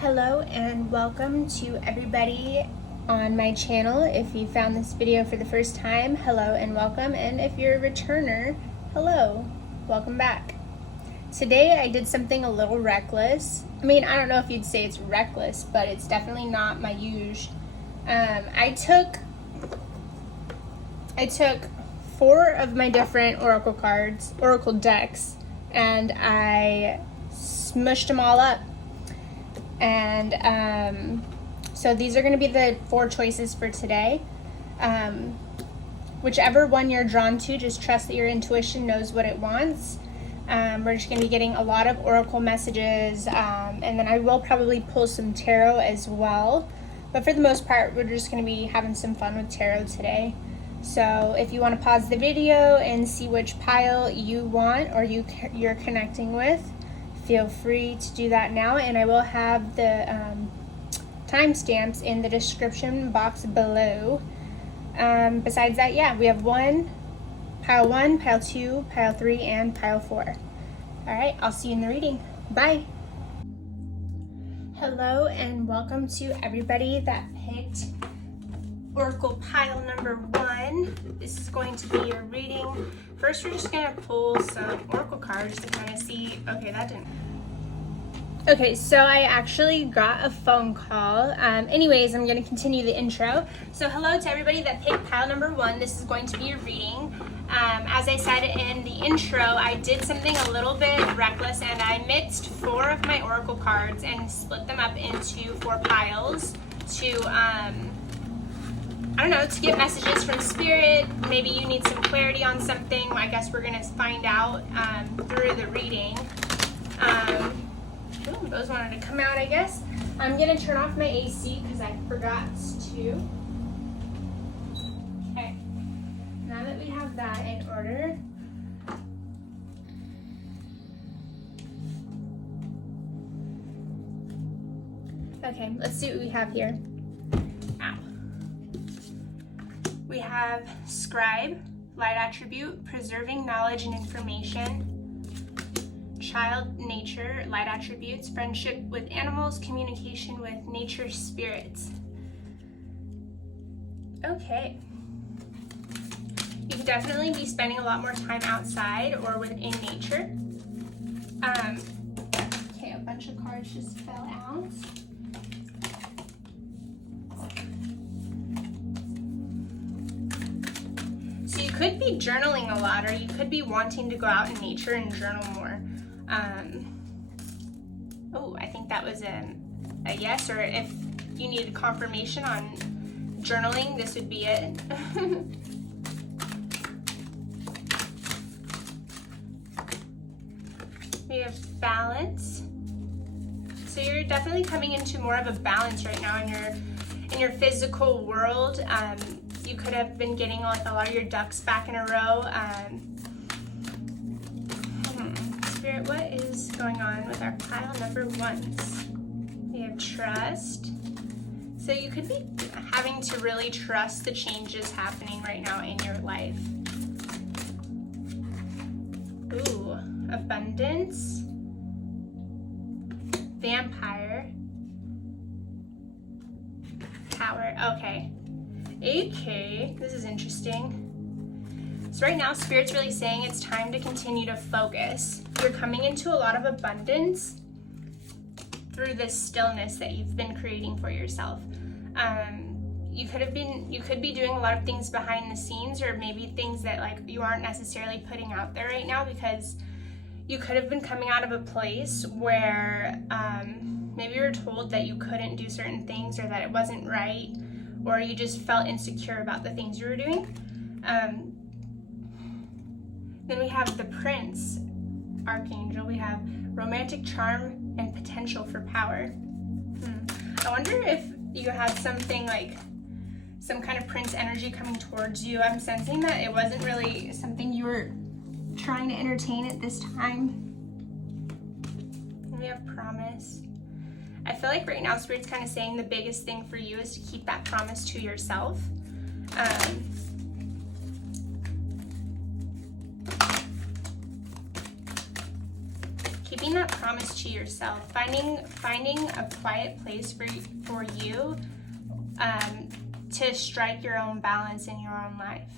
Hello and welcome to everybody on my channel. If you found this video for the first time, hello and welcome. And if you're a returner, hello, welcome back. Today I did something a little reckless. I mean, I don't know if you'd say it's reckless, but it's definitely not my usual. I took 4 of my different oracle decks, and I smushed them all up. And so these are going to be the 4 choices for today. Whichever one you're drawn to, just trust that your intuition knows what it wants. We're just going to be getting a lot of oracle messages, and then I will probably pull some tarot as well. But for the most part, we're just going to be having some fun with tarot today. So if you want to pause the video and see which pile you want or you're connecting with, feel free to do that now, and I will have the timestamps in the description box below. Besides that, yeah, we have pile 1, pile 2, pile 3, and pile 4. All right, I'll see you in the reading. Bye. Hello and welcome to everybody that picked Oracle pile number 1. This is going to be your reading. First, we're just going to pull some Oracle cards to kind of see. Okay, that didn't. Okay, so I actually got a phone call. Anyways, I'm going to continue the intro. So hello to everybody that picked pile number 1. This is going to be your reading. As I said in the intro, I did something a little bit reckless, and I mixed 4 of my Oracle cards and split them up into 4 piles to I don't know, to get messages from Spirit. Maybe you need some clarity on something. I guess we're going to find out through the reading. Those wanted to come out, I guess. I'm going to turn off my AC because I forgot to. Okay. Now that we have that in order, okay, let's see what we have here. We have Scribe, Light Attribute, Preserving Knowledge and Information. Child, Nature, Light Attributes, Friendship with Animals, Communication with Nature Spirits. Okay. You can definitely be spending a lot more time outside or within nature. Okay, a bunch of cards just fell out. So you could be journaling a lot, or you could be wanting to go out in nature and journal more. I think that was a yes, or if you needed confirmation on journaling, this would be it. We have balance. So you're definitely coming into more of a balance right now in your physical world. You could have been getting like a lot of your ducks back in a row. Spirit, what is going on with our pile number 1s? We have trust. So you could be having to really trust the changes happening right now in your life. Ooh, abundance. Vampire. Tower, okay. This is interesting. So right now, Spirit's really saying it's time to continue to focus. You're coming into a lot of abundance through this stillness that you've been creating for yourself. You could be doing a lot of things behind the scenes, or maybe things that like you aren't necessarily putting out there right now, because you could have been coming out of a place where maybe you were told that you couldn't do certain things, or that it wasn't right, or you just felt insecure about the things you were doing. Then we have the Prince Archangel. We have romantic charm and potential for power. I wonder if you had something like some kind of Prince energy coming towards you. I'm sensing that it wasn't really something you were trying to entertain at this time. And we have promise. I feel like right now Spirit's kind of saying the biggest thing for you is to keep that promise to yourself. keeping that promise to yourself, finding a quiet place for you to strike your own balance in your own life.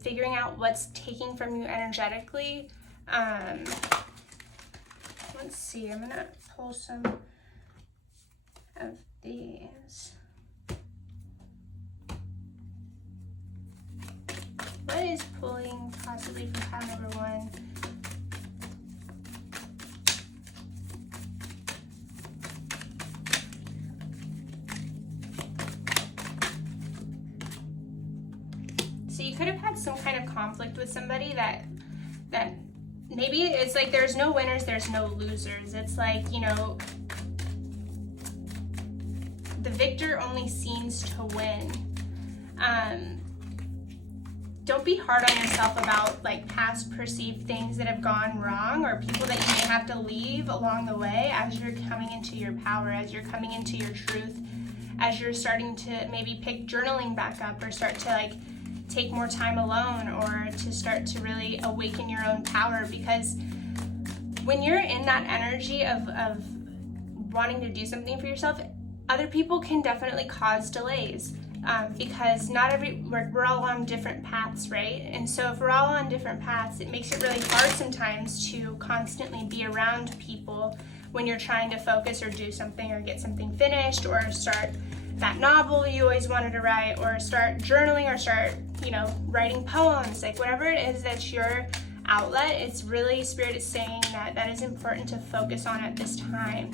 Figuring out what's taking from you energetically. Let's see, I'm gonna pull some of these. What is pulling possibly for pile number 1? So you could have had some kind of conflict with somebody that maybe it's like there's no winners, there's no losers. It's like, you know, the victor only seems to win. Don't be hard on yourself about like past perceived things that have gone wrong, or people that you may have to leave along the way as you're coming into your power, as you're coming into your truth, as you're starting to maybe pick journaling back up, or start to like take more time alone, or to start to really awaken your own power. Because when you're in that energy of wanting to do something for yourself, other people can definitely cause delays, because we're all on different paths, right? And so if we're all on different paths, it makes it really hard sometimes to constantly be around people when you're trying to focus or do something or get something finished, or start that novel you always wanted to write, or start journaling, or start, you know, writing poems, like whatever it is that's your outlet. It's really, Spirit is saying that is important to focus on at this time.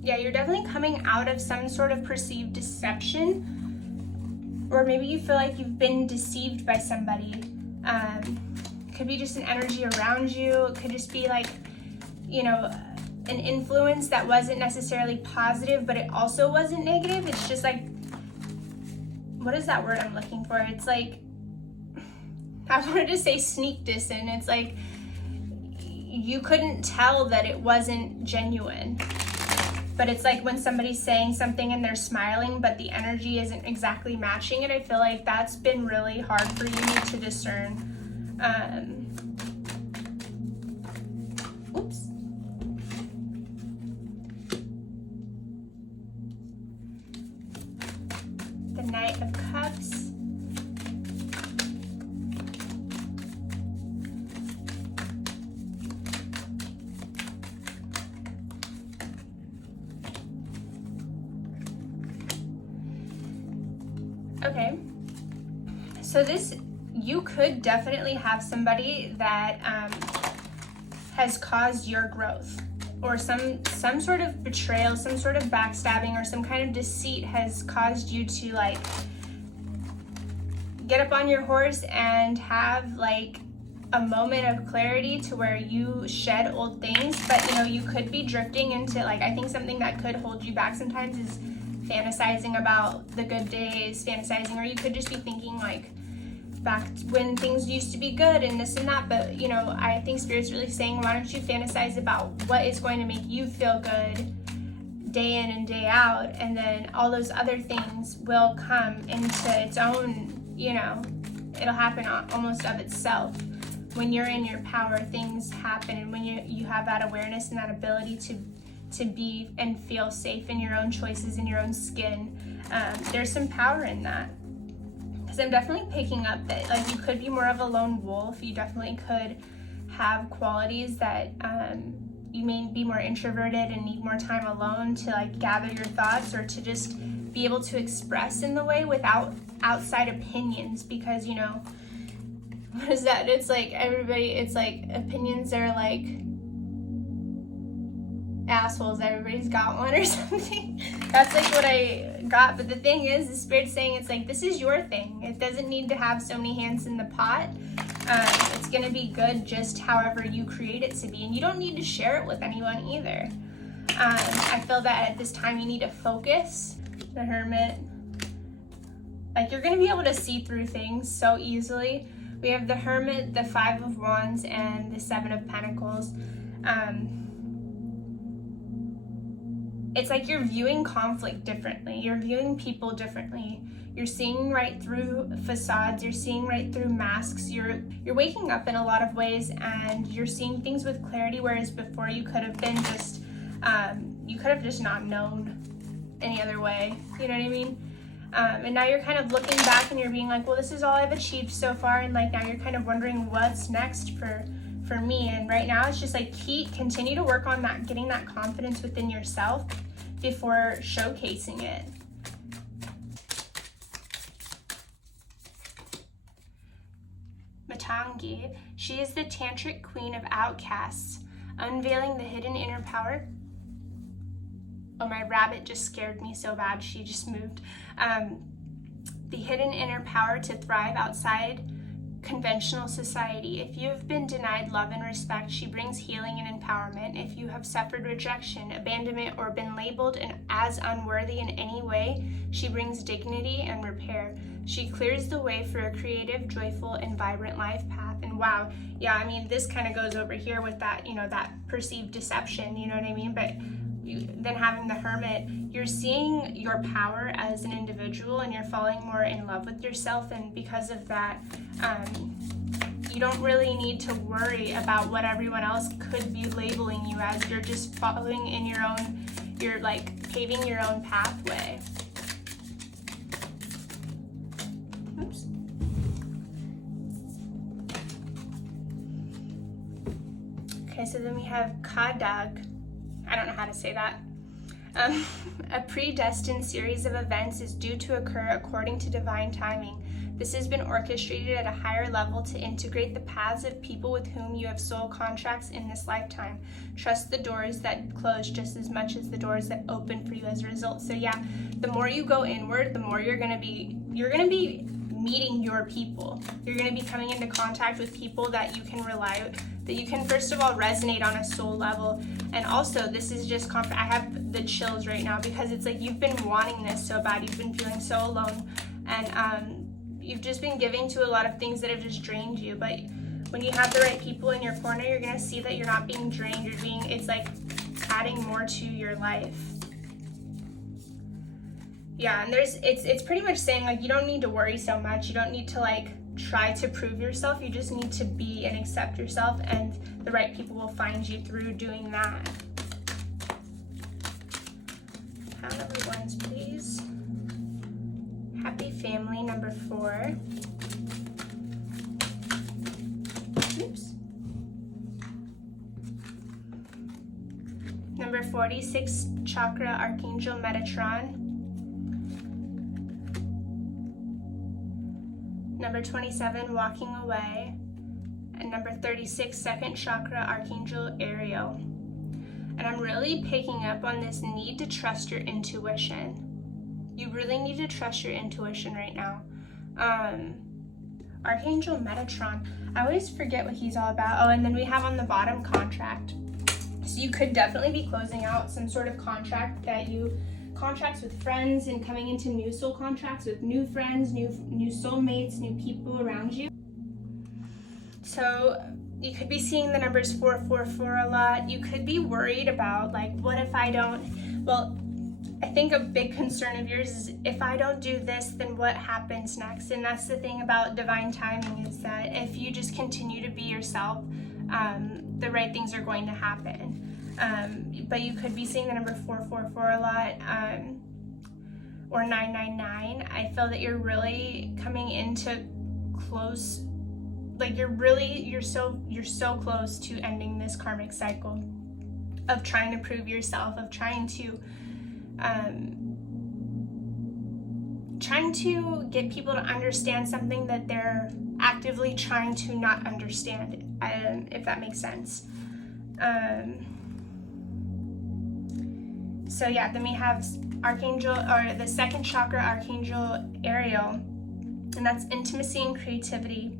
Yeah, you're definitely coming out of some sort of perceived deception, or maybe you feel like you've been deceived by somebody. It could be just an energy around you. It could just be like, you know, an influence that wasn't necessarily positive, but it also wasn't negative. It's just like, what is that word I'm looking for? It's like, I wanted to say sneak dissing. It's like you couldn't tell that it wasn't genuine. But it's like when somebody's saying something and they're smiling, but the energy isn't exactly matching it. I feel like that's been really hard for you to discern. Oops. The Knight of Cups. Okay, so you could definitely have somebody that has caused your growth, or some sort of betrayal, some sort of backstabbing, or some kind of deceit has caused you to like get up on your horse and have like a moment of clarity to where you shed old things. But you know, you could be drifting into like, I think something that could hold you back sometimes is fantasizing about the good days, or you could just be thinking like back when things used to be good and this and that. But you know, I think Spirit's really saying, why don't you fantasize about what is going to make you feel good day in and day out, and then all those other things will come into its own, you know, it'll happen almost of itself. When you're in your power, things happen, and when you have that awareness and that ability to be and feel safe in your own choices, in your own skin, there's some power in that. Because I'm definitely picking up that like you could be more of a lone wolf. You definitely could have qualities that you may be more introverted and need more time alone to like gather your thoughts, or to just be able to express in the way without outside opinions. Because you know, what is that? It's like everybody, it's like opinions are like assholes, everybody's got one or something. That's like what I got. But the thing is, the Spirit's saying it's like, this is your thing. It doesn't need to have so many hands in the pot. It's gonna be good just however you create it to be, and you don't need to share it with anyone either. I feel that at this time you need to focus. The Hermit, like you're gonna be able to see through things so easily. We have the Hermit, the Five of Wands, and the Seven of Pentacles. it's like you're viewing conflict differently. You're viewing people differently. You're seeing right through facades. You're seeing right through masks. You're waking up in a lot of ways, and you're seeing things with clarity, whereas before you could have been just, you could have just not known any other way. You know what I mean? And now you're kind of looking back and you're being like, well, this is all I've achieved so far. And like now you're kind of wondering what's next for me. And right now it's just like continue to work on that, getting that confidence within yourself before showcasing it. Matangi, she is the tantric queen of outcasts, unveiling the hidden inner power. Oh, my rabbit just scared me so bad, she just moved. The hidden inner power to thrive outside conventional society. If you have been denied love and respect, she brings healing and empowerment. If you have suffered rejection, abandonment, or been labeled as unworthy in any way, she brings dignity and repair. She clears the way for a creative, joyful, and vibrant life path. And wow, yeah, I mean, this kind of goes over here with that, you know, that perceived deception, you know what I mean? But then having the Hermit, you're seeing your power as an individual and you're falling more in love with yourself, and because of that, you don't really need to worry about what everyone else could be labeling you as. You're just following in your own, you're like paving your own pathway. Oops. Okay, so then we have Kadag. I don't know how to say that. A predestined series of events is due to occur according to divine timing. This has been orchestrated at a higher level to integrate the paths of people with whom you have soul contracts in this lifetime. Trust the doors that close just as much as the doors that open for you as a result. So yeah, the more you go inward, the more you're gonna be meeting your people. You're gonna be coming into contact with people that you can rely on, that you can first of all resonate on a soul level. And also, this is just I have the chills right now because it's like you've been wanting this so bad. You've been feeling so alone, and you've just been giving to a lot of things that have just drained you. But when you have the right people in your corner, you're gonna see that you're not being drained. It's like adding more to your life. Yeah, and it's pretty much saying like you don't need to worry so much. You don't need to like try to prove yourself. You just need to be and accept yourself, and the right people will find you through doing that. Count number ones, please. Happy family, number 4. Oops. Number 46, chakra, Archangel Metatron. Number 27, walking away. And number 36, second chakra, Archangel Ariel. And I'm really picking up on this need to trust your intuition. You really need to trust your intuition right now. Archangel Metatron, I always forget what he's all about. Oh, and then we have on the bottom contract. So you could definitely be closing out some sort of contracts with friends and coming into new soul contracts with new friends, new soulmates, new people around you. So you could be seeing the numbers 444 a lot. You could be worried about like, what if I don't, well, I think a big concern of yours is if I don't do this, then what happens next? And that's the thing about divine timing, is that if you just continue to be yourself, the right things are going to happen. But you could be seeing the number 444 a lot, or 999. I feel that you're really coming into close, like you're so close to ending this karmic cycle of trying to prove yourself, of trying to get people to understand something that they're actively trying to not understand, if that makes sense. So yeah, then we have Archangel, or the second chakra, Archangel Ariel, and that's intimacy and creativity.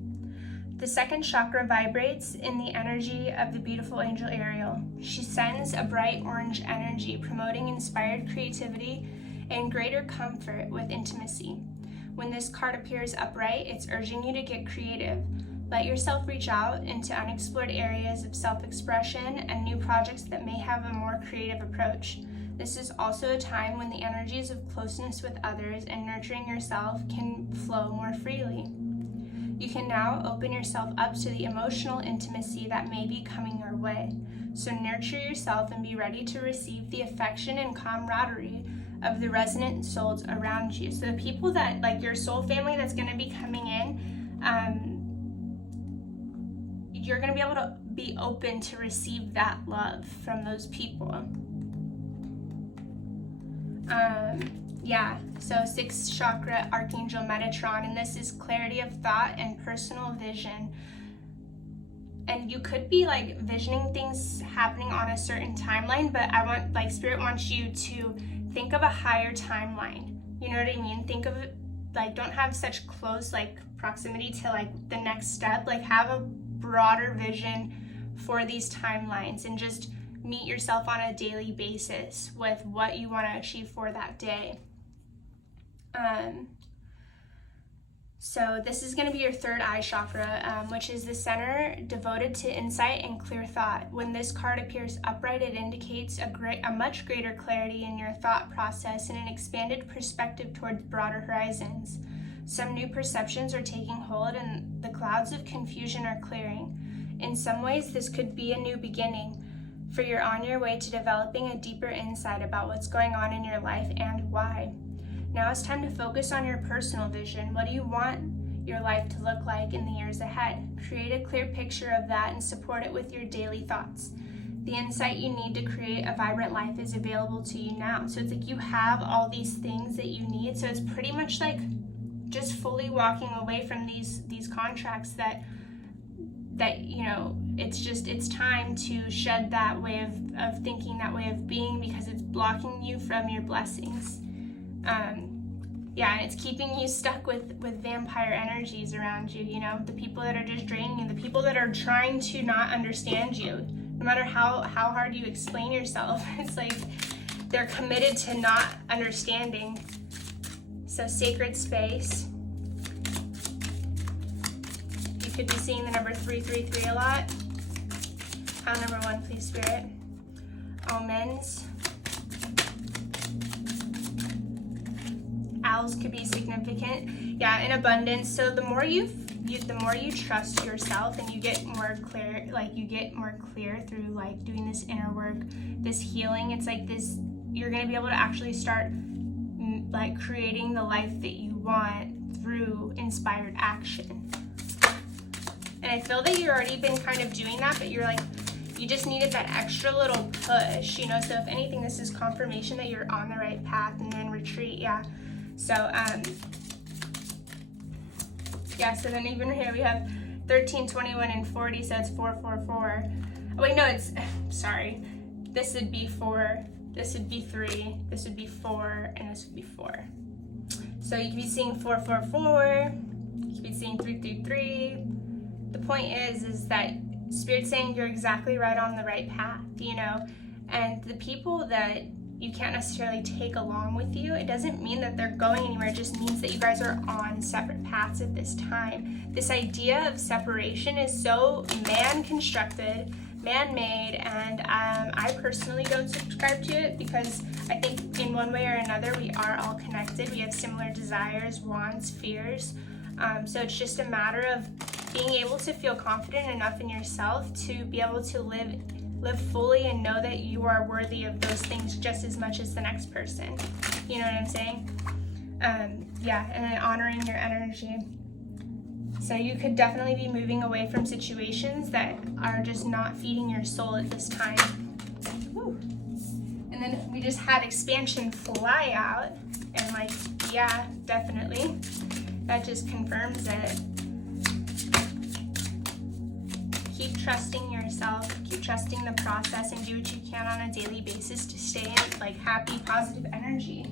The second chakra vibrates in the energy of the beautiful angel Ariel. She sends a bright orange energy, promoting inspired creativity and greater comfort with intimacy. When this card appears upright, it's urging you to get creative. Let yourself reach out into unexplored areas of self-expression and new projects that may have a more creative approach. This is also a time when the energies of closeness with others and nurturing yourself can flow more freely. You can now open yourself up to the emotional intimacy that may be coming your way. So nurture yourself and be ready to receive the affection and camaraderie of the resonant souls around you. So the people that, like your soul family that's going to be coming in, you're going to be able to be open to receive that love from those people. So 6th chakra, Archangel Metatron, and this is clarity of thought and personal vision. And you could be like visioning things happening on a certain timeline, but Spirit wants you to think of a higher timeline. You know what I mean? Think of it, like, don't have such close proximity to the next step. Have a broader vision for these timelines and just meet yourself on a daily basis with what you want to achieve for that day. So this is going to be your 3rd eye chakra, which is the center devoted to insight and clear thought. When this card appears upright, it indicates a much greater clarity in your thought process and an expanded perspective towards broader horizons. Some new perceptions are taking hold and the clouds of confusion are clearing. In some ways, this could be a new beginning, for you're on your way to developing a deeper insight about what's going on in your life and why. Now it's time to focus on your personal vision. What do you want your life to look like in the years ahead? Create a clear picture of that and support it with your daily thoughts. The insight you need to create a vibrant life is available to you now. So it's you have all these things that you need. So it's pretty much just fully walking away from these contracts that it's time to shed that way of thinking, that way of being, because it's blocking you from your blessings. And it's keeping you stuck with vampire energies around you, the people that are just draining you, the people that are trying to not understand you. No matter how hard you explain yourself, it's they're committed to not understanding. So sacred space. You could be seeing the number 333 a lot. Pile number 1, please, Spirit. Omens. Owls could be significant. In abundance. So the more you trust yourself and you get more clear, through doing this inner work, this healing, it's this, you're going to be able to actually start creating the life that you want through inspired action. And I feel that you've already been kind of doing that, but you're you just needed that extra little push, so if anything, this is confirmation that you're on the right path. And then retreat. So so then even here we have 13, 21, and 40, so it's 4, 4, 4. Oh wait, no, it's, sorry. This would be 4, this would be 3, this would be 4, and this would be 4. So you could be seeing 4, 4, 4, you could be seeing 3, 3, 3. The point is that Spirit's saying you're exactly right on the right path, and the people that you can't necessarily take along with you, it doesn't mean that they're going anywhere. It just means that you guys are on separate paths at this time. This idea of separation is so man-constructed, man-made, and I personally don't subscribe to it, because I think in one way or another we are all connected. We have similar desires, wants, fears. So it's just a matter of being able to feel confident enough in yourself to be able to live fully and know that you are worthy of those things just as much as the next person. You know what I'm saying? And then honoring your energy. So you could definitely be moving away from situations that are just not feeding your soul at this time. Woo. And then we just had expansion fly out, and definitely. That just confirms it. Keep trusting yourself, keep trusting the process, and do what you can on a daily basis to stay in happy, positive energy.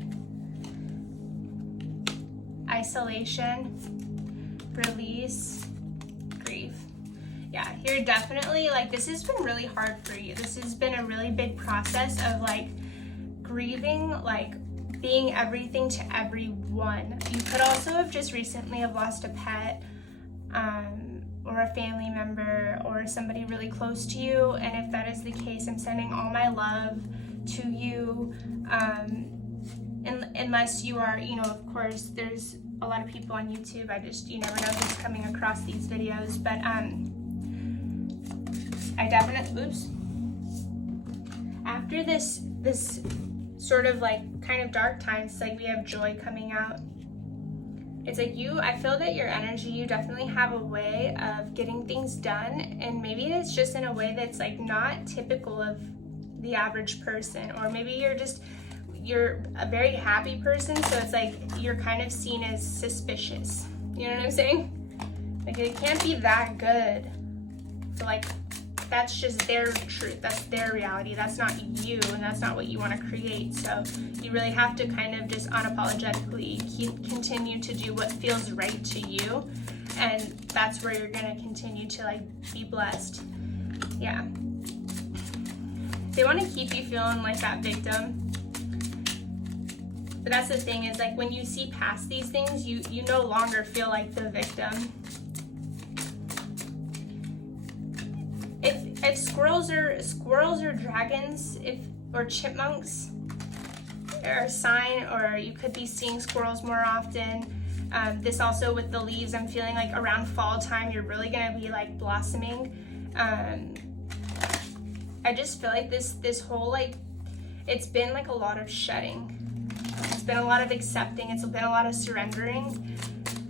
Isolation, release, grief. Here definitely, this has been really hard for you. This has been a really big process of grieving, being everything to everyone. You could also have just recently have lost a pet, or a family member, or somebody really close to you. And if that is the case, I'm sending all my love to you, unless you are, you know, of course, there's a lot of people on YouTube. You never know who's coming across these videos, but I definitely, oops. After this sort of like kind of dark times, like we have joy coming out. It's like I feel that your energy, you definitely have a way of getting things done, and maybe it's just in a way that's like not typical of the average person, or maybe you're a very happy person, so it's like you're kind of seen as suspicious. You know what I'm saying? Like it can't be that good. So like that's just their truth, that's their reality, that's not you, and that's not what you want to create. So you really have to kind of just unapologetically continue to do what feels right to you, and that's where you're going to continue to like be blessed. Yeah, they want to keep you feeling like that victim, but that's the thing, is like when you see past these things, you no longer feel like the victim. If squirrels or dragons, or chipmunks are a sign, or you could be seeing squirrels more often. This also with the leaves, I'm feeling like around fall time, you're really gonna be like blossoming. I just feel like this whole, like, it's been like a lot of shedding. It's been a lot of accepting. It's been a lot of surrendering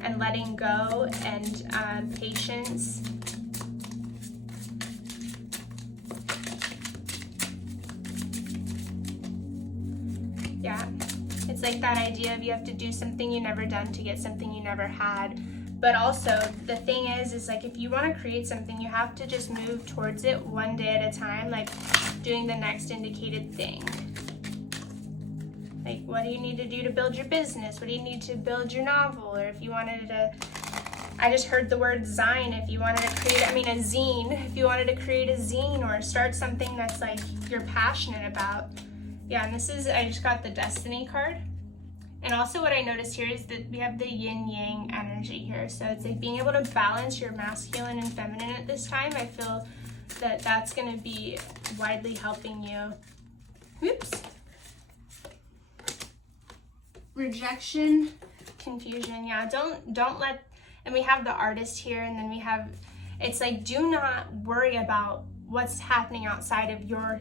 and letting go, and patience. Yeah, it's like that idea of you have to do something you never done to get something you never had. But also the thing is like if you want to create something, you have to just move towards it one day at a time, like doing the next indicated thing. Like, what do you need to do to build your business? What do you need to build your novel? Or if you wanted to, I just heard the word zine, if you wanted to create, a zine, if you wanted to create a zine or start something that's like you're passionate about. Yeah, and this is, I just got the Destiny card. And also what I noticed here is that we have the yin-yang energy here. So it's like being able to balance your masculine and feminine at this time. I feel that that's going to be widely helping you. Oops. Rejection, confusion. Yeah, don't let, and we have the Artist here, and then we have, it's like, do not worry about what's happening outside of your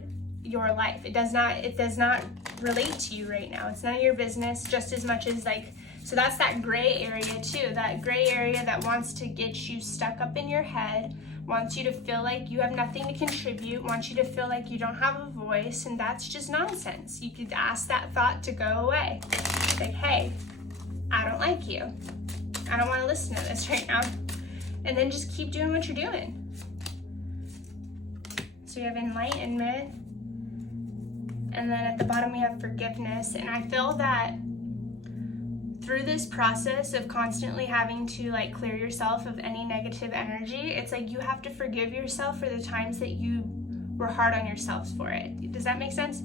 life. It does not relate to you right now. It's none of your business, just as much as like, so that's that gray area too, that gray area that wants to get you stuck up in your head, wants you to feel like you have nothing to contribute, wants you to feel like you don't have a voice, and that's just nonsense. You could ask that thought to go away. Like, hey, I don't like you. I don't want to listen to this right now. And then just keep doing what you're doing. So we have enlightenment. And then at the bottom we have forgiveness. And I feel that through this process of constantly having to like clear yourself of any negative energy, it's like you have to forgive yourself for the times that you were hard on yourselves for it. Does that make sense?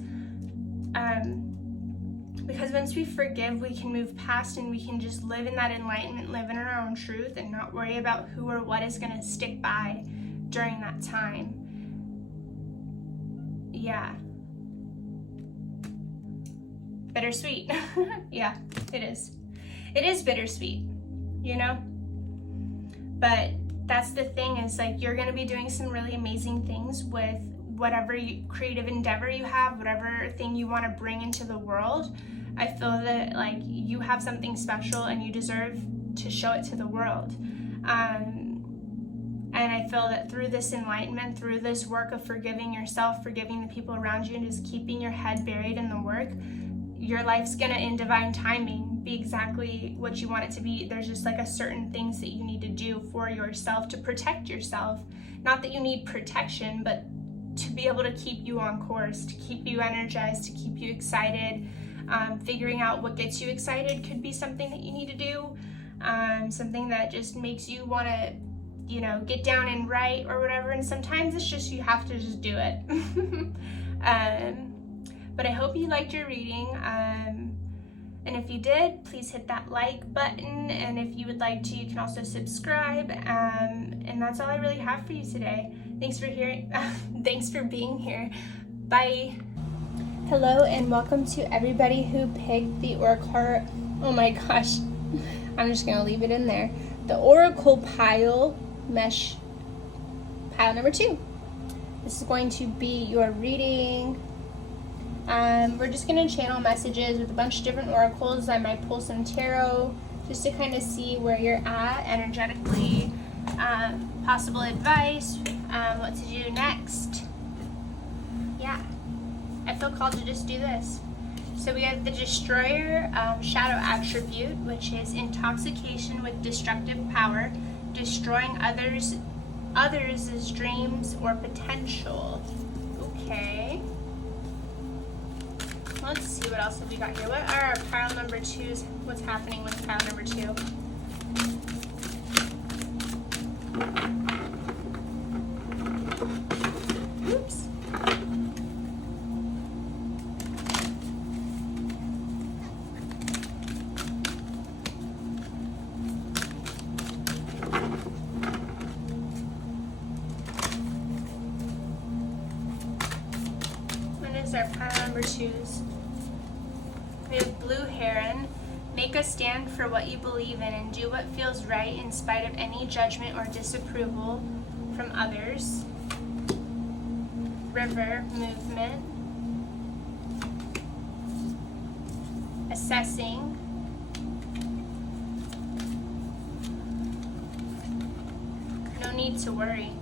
Because once we forgive, we can move past and we can just live in that enlightenment, live in our own truth, and not worry about who or what is going to stick by during that time. Yeah. Bittersweet. Yeah, it is. It is bittersweet, you know? But that's the thing, is like you're going to be doing some really amazing things with whatever creative endeavor you have, whatever thing you want to bring into the world. I feel that like you have something special and you deserve to show it to the world. And I feel that through this enlightenment, through this work of forgiving yourself, forgiving the people around you, and just keeping your head buried in the work, your life's gonna, in divine timing, be exactly what you want it to be. There's just like a certain things that you need to do for yourself to protect yourself. Not that you need protection, but to be able to keep you on course, to keep you energized, to keep you excited. Figuring out what gets you excited could be something that you need to do. Something that just makes you want to, you know, get down and write or whatever. And sometimes it's just you have to just do it. But I hope you liked your reading. And if you did, please hit that like button. And if you would like to, you can also subscribe. And that's all I really have for you today. Thanks for being here. Bye. Hello and welcome to everybody who picked the Oracle. Oh my gosh, I'm just going to leave it in there. The Oracle pile mesh pile number 2. This is going to be your reading. We're just going to channel messages with a bunch of different oracles. I might pull some tarot just to kind of see where you're at energetically, possible advice, what to do next. Yeah. I feel called to just do this. So we have the Destroyer shadow attribute, which is intoxication with destructive power, destroying others' dreams or potential. Okay. Let's see what else have we got here. What are our pile number 2s? What's happening with pile number 2? Oops. Our pile number 2s. We have Blue Heron. Make a stand for what you believe in and do what feels right in spite of any judgment or disapproval from others. River movement. Assessing. No need to worry.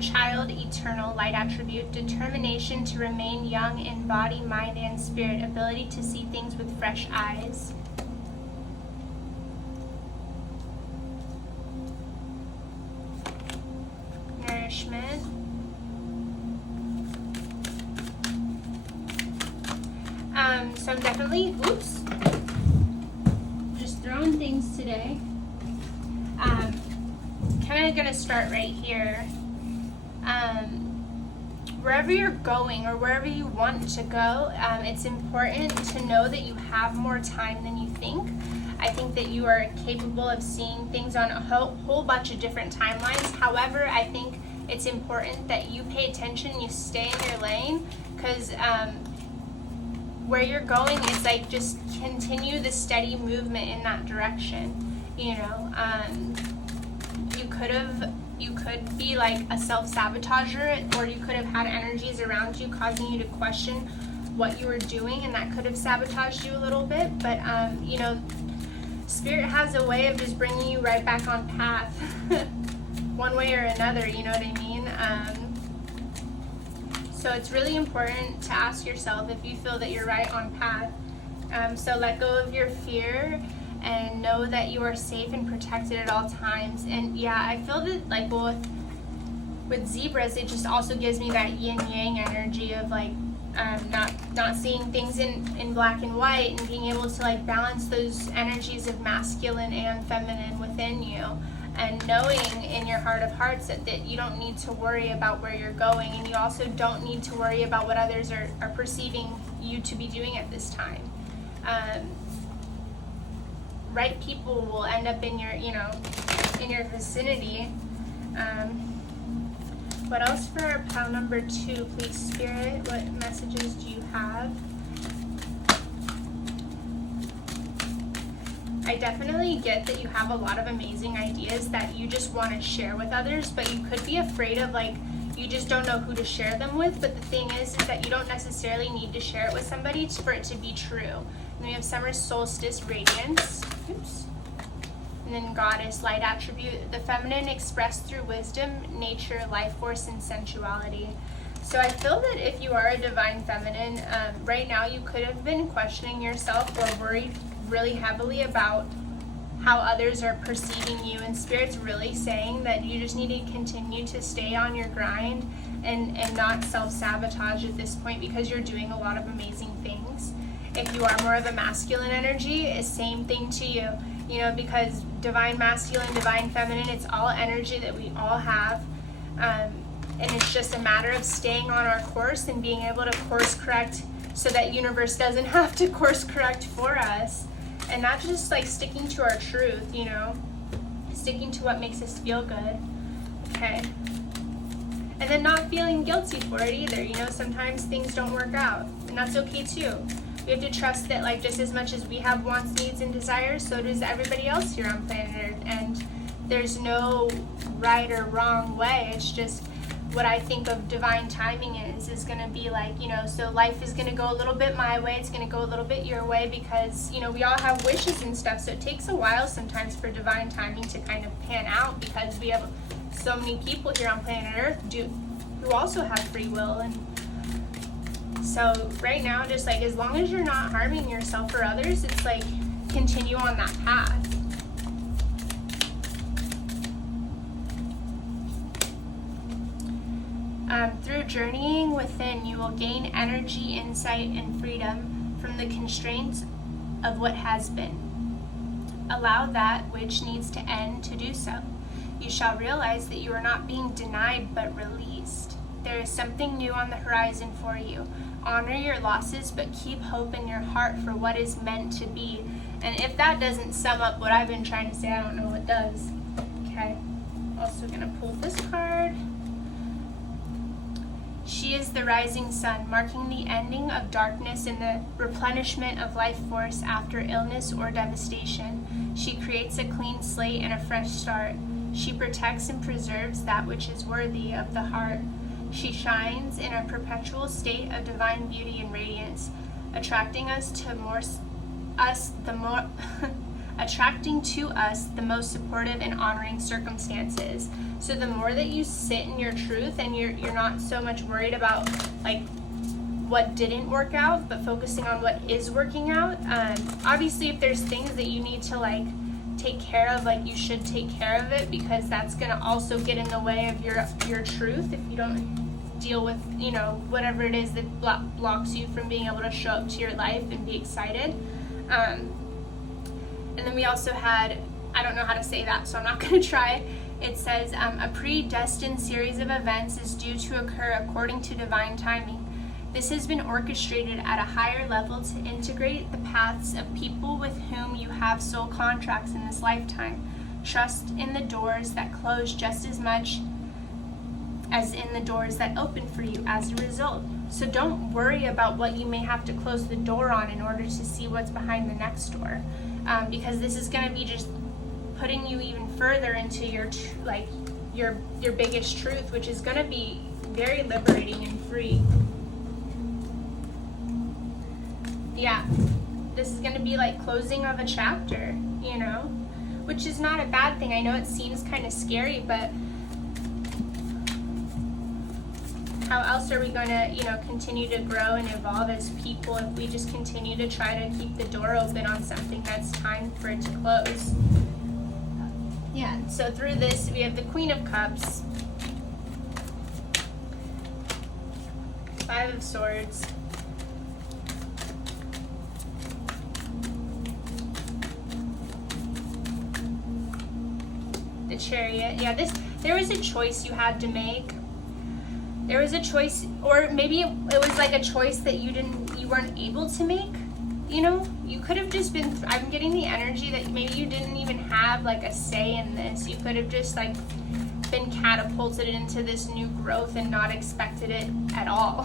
Child, eternal, light attribute, determination to remain young in body, mind, and spirit, ability to see things with fresh eyes. Nourishment. So I'm definitely, just throwing things today. Kind of gonna start right here. Wherever you're going or wherever you want to go, it's important to know that you have more time than you think. I think that you are capable of seeing things on a whole bunch of different timelines. However, I think it's important that you pay attention, you stay in your lane, because where you're going is like just continue the steady movement in that direction. You know, you could be like a self-sabotager, or you could have had energies around you causing you to question what you were doing, and that could have sabotaged you a little bit. But you know, Spirit has a way of just bringing you right back on path one way or another, you know what I mean? So it's really important to ask yourself if you feel that you're right on path. So let go of your fear and know that you are safe and protected at all times. And yeah, I feel that like, well, with zebras, it just also gives me that yin yang energy of like not seeing things in black and white, and being able to like balance those energies of masculine and feminine within you, and knowing in your heart of hearts that you don't need to worry about where you're going, and you also don't need to worry about what others are perceiving you to be doing at this time. Right people will end up in your, in your vicinity. What else for our pile number 2, please, Spirit? What messages do you have? I definitely get that you have a lot of amazing ideas that you just want to share with others, but you could be afraid of like, you just don't know who to share them with. But the thing is that you don't necessarily need to share it with somebody for it to be true. And we have Summer Solstice Radiance. Oops. And then Goddess, light attribute, the feminine expressed through wisdom, nature, life force, and sensuality. So I feel that if you are a divine feminine, right now you could have been questioning yourself or worried really heavily about how others are perceiving you, and Spirit's really saying that you just need to continue to stay on your grind and not self-sabotage at this point, because you're doing a lot of amazing things. If you are more of a masculine energy, it's same thing to you, because divine masculine, divine feminine, it's all energy that we all have, and it's just a matter of staying on our course and being able to course correct so that universe doesn't have to course correct for us. And not just like sticking to our truth, sticking to what makes us feel good. Okay. And then not feeling guilty for it either. You know, sometimes things don't work out, and that's okay too. We have to trust that, like, just as much as we have wants, needs, and desires, so does everybody else here on planet Earth. And there's no right or wrong way. It's just what I think of divine timing is going to be like, you know, so life is going to go a little bit my way, it's going to go a little bit your way, because, you know, we all have wishes and stuff, so it takes a while sometimes for divine timing to kind of pan out, because we have so many people here on planet Earth who also have free will. And so right now, just like, as long as you're not harming yourself or others, it's like, continue on that path. Through journeying within, you will gain energy, insight, and freedom from the constraints of what has been. Allow that which needs to end to do so. You shall realize that you are not being denied but released. There is something new on the horizon for you. Honor your losses, but keep hope in your heart for what is meant to be. And if that doesn't sum up what I've been trying to say, I don't know what does. Okay, also gonna pull this card. She is the rising sun, marking the ending of darkness and the replenishment of life force after illness or devastation. She creates a clean slate and a fresh start. She protects and preserves that which is worthy of the heart. She shines in a perpetual state of divine beauty and radiance, attracting to us the most supportive and honoring circumstances. So the more that you sit in your truth and you're not so much worried about like what didn't work out, but focusing on what is working out. Obviously, if there's things that you need to like take care of, like, you should take care of it, because that's gonna also get in the way of your truth if you don't deal with, you know, whatever it is that blocks you from being able to show up to your life and be excited. And then we also had, I don't know how to say that, so I'm not going to try. It says, a predestined series of events is due to occur according to divine timing. This has been orchestrated at a higher level to integrate the paths of people with whom you have soul contracts in this lifetime. Trust in the doors that close just as much as in the doors that open for you as a result. So don't worry about what you may have to close the door on in order to see what's behind the next door. Because this is going to be just putting you even further into your biggest truth, which is going to be very liberating and free. Yeah, this is going to be like closing of a chapter, you know, which is not a bad thing. I know it seems kind of scary, but how else are we going to, you know, continue to grow and evolve as people if we just continue to try to keep the door open on something that's time for it to close? Yeah, so through this, we have the Queen of Cups, Five of Swords, the Chariot. Yeah, there was a choice you had to make. There was a choice, or maybe it was like a choice that you weren't able to make. You know, you could have just been, I'm getting the energy that maybe you didn't even have like a say in this. You could have just like been catapulted into this new growth and not expected it at all.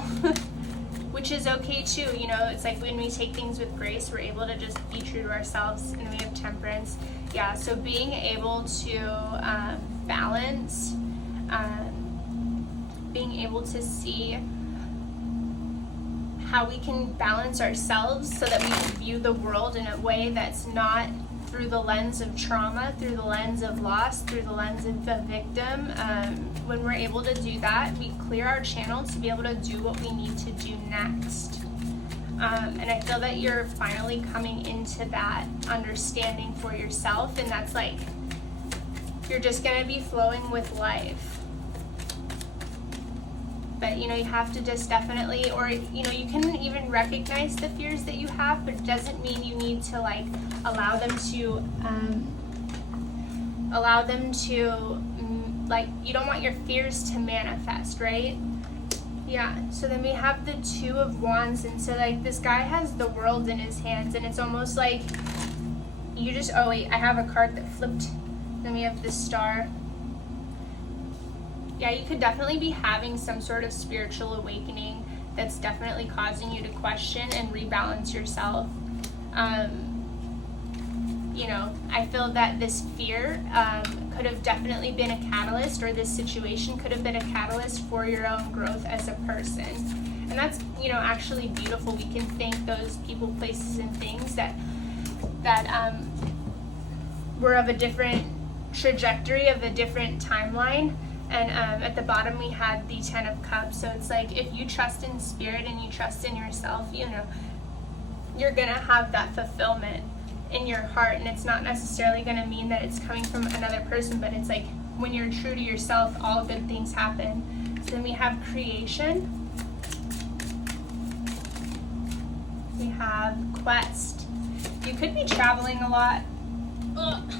Which is okay too, you know, it's like when we take things with grace, we're able to just be true to ourselves, and we have temperance. Yeah, so being able to balance, being able to see how we can balance ourselves so that we can view the world in a way that's not through the lens of trauma, through the lens of loss, through the lens of the victim. When we're able to do that, we clear our channel to be able to do what we need to do next. And I feel that you're finally coming into that understanding for yourself, and that's like, you're just gonna be flowing with life. But, you know, you have to just definitely, or, you know, you can even recognize the fears that you have, but it doesn't mean you need to, like, allow them to, like, you don't want your fears to manifest, right? Yeah, so then we have the Two of Wands, and so, like, this guy has the world in his hands, and it's almost like you just, oh wait, I have a card that flipped. Then we have the Star. Yeah, you could definitely be having some sort of spiritual awakening that's definitely causing you to question and rebalance yourself. You know, I feel that this fear could have definitely been a catalyst, or this situation could have been a catalyst for your own growth as a person. And that's, you know, actually beautiful. We can thank those people, places, and things that were of a different trajectory, of a different timeline. And at the bottom we had the 10 of Cups. So it's like, if you trust in spirit and you trust in yourself, you know, you're gonna have that fulfillment in your heart. And it's not necessarily gonna mean that it's coming from another person, but it's like, when you're true to yourself, all good things happen. So then we have creation. We have quest. You could be traveling a lot. Ugh.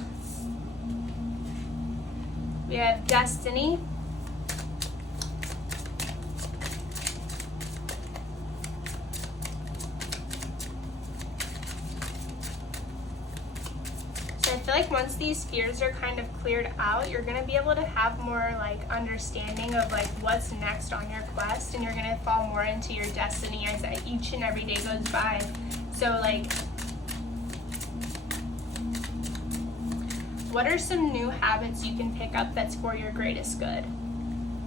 We have destiny. So I feel like once these fears are kind of cleared out, you're going to be able to have more like understanding of like what's next on your quest, and you're going to fall more into your destiny as each and every day goes by. So like, what are some new habits you can pick up that's for your greatest good?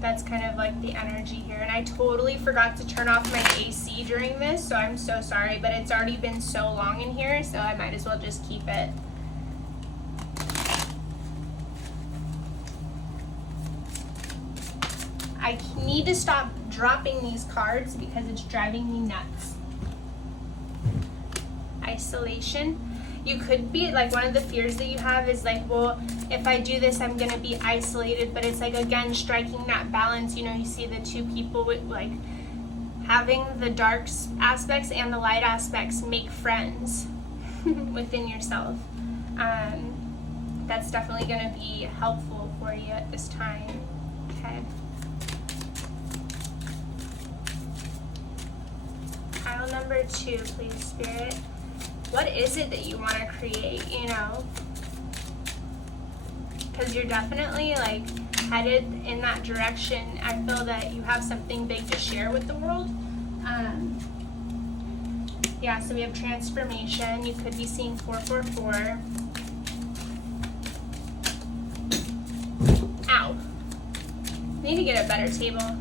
That's kind of like the energy here. And I totally forgot to turn off my AC during this, so I'm so sorry, but it's already been so long in here, so I might as well just keep it. I need to stop dropping these cards because it's driving me nuts. Isolation. You could be like, one of the fears that you have is like, well, if I do this, I'm gonna be isolated. But it's like, again, striking that balance. You know, you see the two people with like having the dark aspects and the light aspects make friends within yourself. That's definitely gonna be helpful for you at this time. Okay. Pile number 2, please, Spirit. What is it that you want to create, you know? Because you're definitely like headed in that direction. I feel that you have something big to share with the world. Yeah, so we have transformation. You could be seeing 444. Ow. Need to get a better table.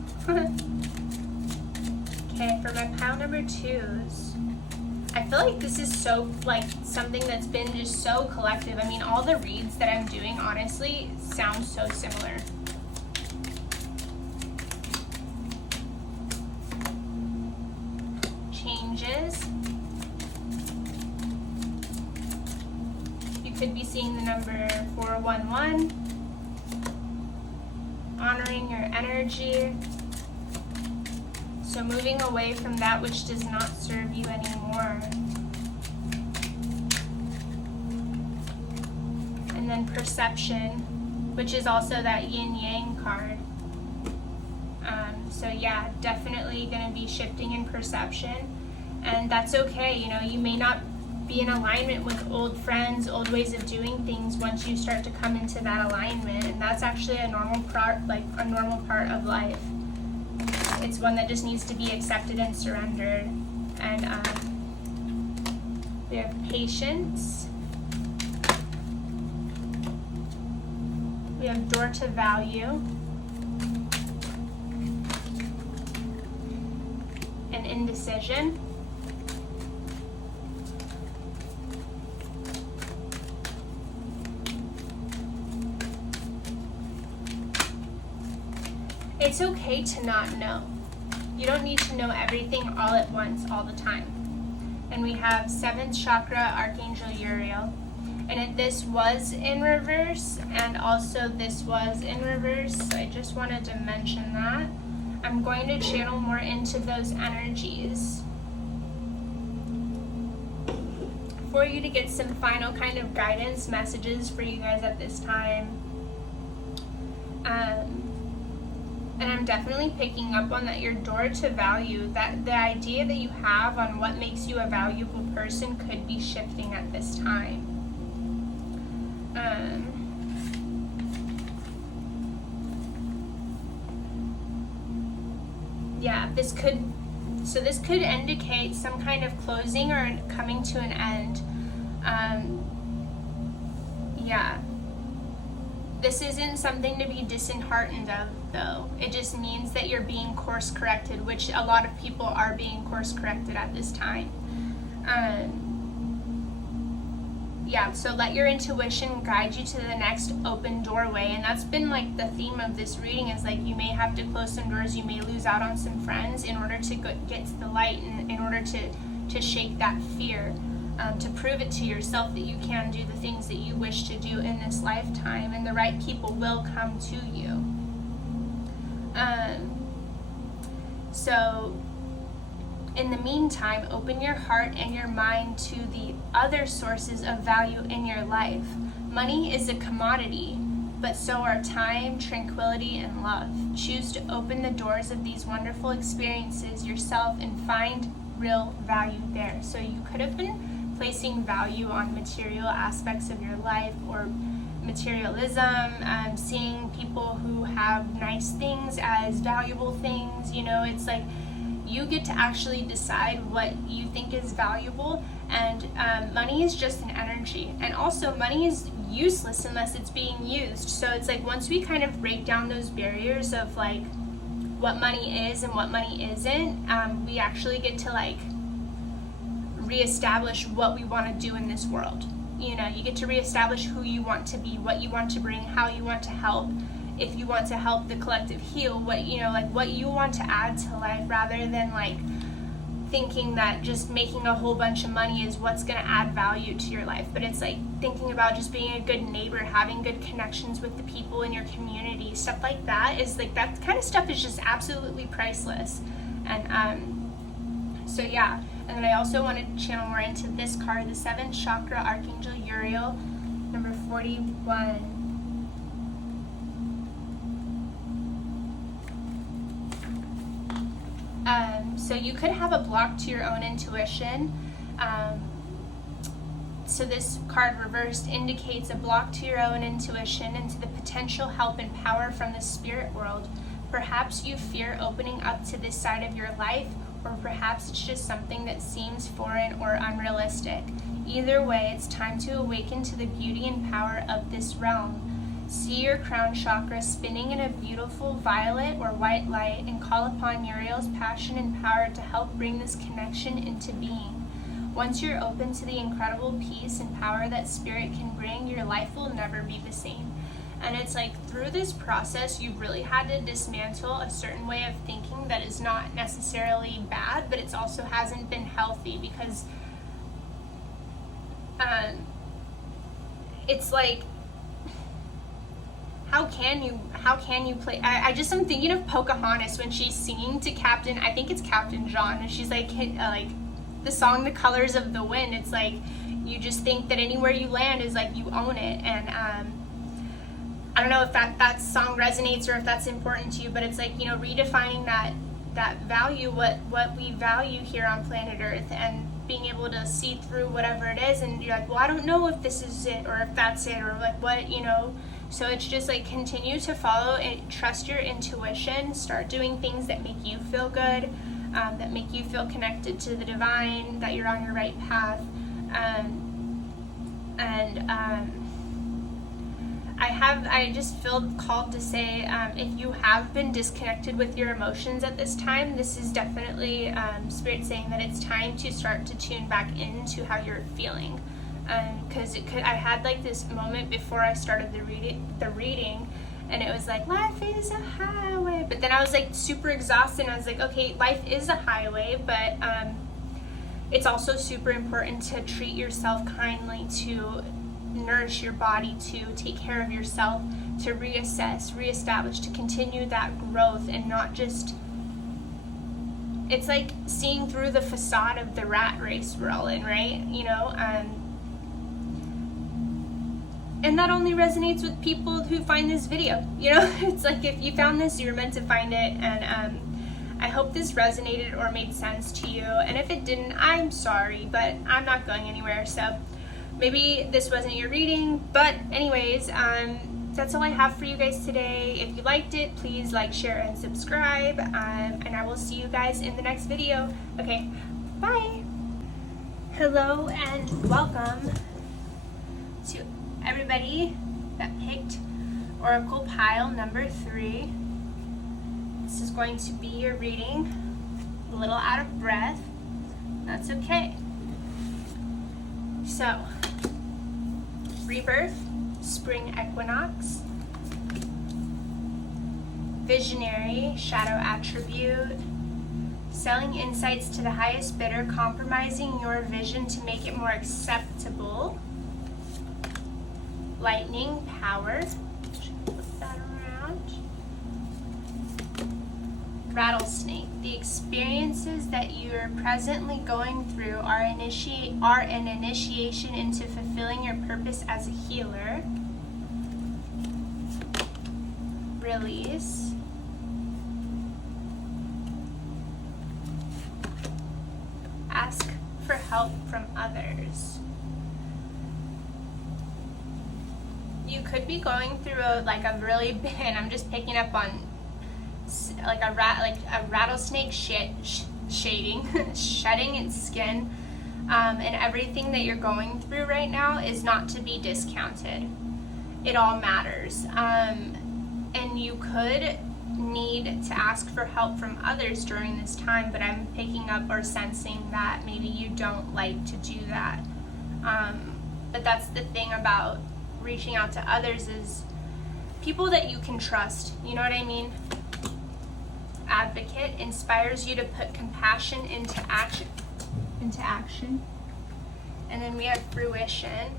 Okay, for my pile number 2s. I feel like this is so, like, something that's been just so collective. I mean, all the reads that I'm doing, honestly, sound so similar. Changes. You could be seeing the number 411. Honoring your energy. So moving away from that which does not serve you anymore. And then perception, which is also that yin-yang card. So yeah, definitely going to be shifting in perception. And that's okay. You know, you may not be in alignment with old friends, old ways of doing things once you start to come into that alignment. And that's actually a normal part, like a normal part of life. It's one that just needs to be accepted and surrendered. And we have patience. We have door to value. And indecision. It's okay to not know. You don't need to know everything all at once, all the time. And we have 7th chakra, Archangel Uriel. And this was in reverse, and also this was in reverse. So I just wanted to mention that. I'm going to channel more into those energies for you to get some final kind of guidance messages for you guys at this time. And I'm definitely picking up on that your door to value, that the idea that you have on what makes you a valuable person could be shifting at this time. yeah, this could indicate some kind of closing or coming to an end. Yeah. This isn't something to be disheartened of, though. It just means that you're being course corrected, which a lot of people are being course corrected at this time. Yeah, so let your intuition guide you to the next open doorway. And that's been like the theme of this reading, is like you may have to close some doors, you may lose out on some friends in order to get to the light, and in order to shake that fear. To prove it to yourself that you can do the things that you wish to do in this lifetime, and the right people will come to you. So in the meantime, open your heart and your mind to the other sources of value in your life. Money is a commodity, but so are time, tranquility, and love. Choose to open the doors of these wonderful experiences yourself and find real value there. So you could have been placing value on material aspects of your life, or materialism, seeing people who have nice things as valuable things. You know, it's like you get to actually decide what you think is valuable, and money is just an energy, and also money is useless unless it's being used. So it's like once we kind of break down those barriers of like what money is and what money isn't, we actually get to like reestablish what we want to do in this world. You know, you get to reestablish who you want to be, what you want to bring, how you want to help. If you want to help the collective heal, what, you know, like what you want to add to life, rather than like thinking that just making a whole bunch of money is what's going to add value to your life. But it's like thinking about just being a good neighbor, having good connections with the people in your community, stuff like that is like, that kind of stuff is just absolutely priceless. And so yeah. And then I also wanted to channel more into this card, the 7th Chakra Archangel Uriel, number 41. So you could have a block to your own intuition. So this card reversed indicates a block to your own intuition and to the potential help and power from the spirit world. Perhaps you fear opening up to this side of your life, or perhaps it's just something that seems foreign or unrealistic. Either way, it's time to awaken to the beauty and power of this realm. See your crown chakra spinning in a beautiful violet or white light, and call upon Uriel's passion and power to help bring this connection into being. Once you're open to the incredible peace and power that spirit can bring, your life will never be the same. And it's like through this process, you've really had to dismantle a certain way of thinking that is not necessarily bad, but it also hasn't been healthy, because it's like, how can you play? I just am thinking of Pocahontas when she's singing to Captain, I think it's Captain John, and she's like the song "The Colors of the Wind." It's like you just think that anywhere you land is like you own it, and I don't know if that song resonates or if that's important to you, but it's like, you know, redefining that value, what we value here on planet Earth, and being able to see through whatever it is, and you're like, well, I don't know if this is it or if that's it, or like what, you know. So it's just like continue to follow and trust your intuition. Start doing things that make you feel good, that make you feel connected to the divine, that you're on your right path. I just feel called to say, if you have been disconnected with your emotions at this time, this is definitely Spirit saying that it's time to start to tune back into how you're feeling. Because I had like this moment before I started the reading, and it was like, life is a highway, but then I was like super exhausted, and I was like, okay, life is a highway, but it's also super important to treat yourself kindly, to nourish your body, to take care of yourself, to reassess, reestablish, to continue that growth, and not just, it's like seeing through the facade of the rat race we're all in, right? You know, and that only resonates with people who find this video. You know, it's like if you found this, you were meant to find it, and I hope this resonated or made sense to you, and if it didn't, I'm sorry, but I'm not going anywhere, so maybe this wasn't your reading. But anyways, that's all I have for you guys today. If you liked it, please like, share, and subscribe. And I will see you guys in the next video. Okay, bye. Hello and welcome to everybody that picked Oracle pile number 3. This is going to be your reading. A little out of breath. That's okay. So, rebirth, spring equinox, visionary, shadow attribute, selling insights to the highest bidder, compromising your vision to make it more acceptable, lightning, power, flip that around, rattlesnake. The experiences that you're presently going through are an initiation into fulfilling your purpose as a healer. Release. Ask for help from others. You could be going through a really big, and I'm just picking up on like a rattlesnake shedding its skin, and everything that you're going through right now is not to be discounted. It all matters, and you could need to ask for help from others during this time, but I'm picking up or sensing that maybe you don't like to do that, but that's the thing about reaching out to others, is people that you can trust, you know what I mean? Advocate inspires you to put compassion into action. And then we have fruition.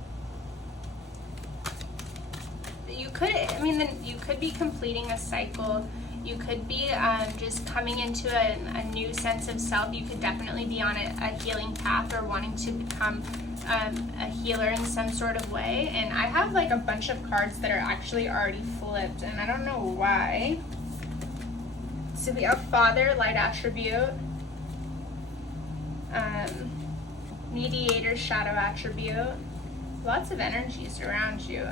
You could be completing a cycle. You could be just coming into a new sense of self. You could definitely be on a healing path or wanting to become a healer in some sort of way. And I have like a bunch of cards that are actually already flipped, and I don't know why. So we have Father, light attribute, mediator, shadow attribute. Lots of energies around you.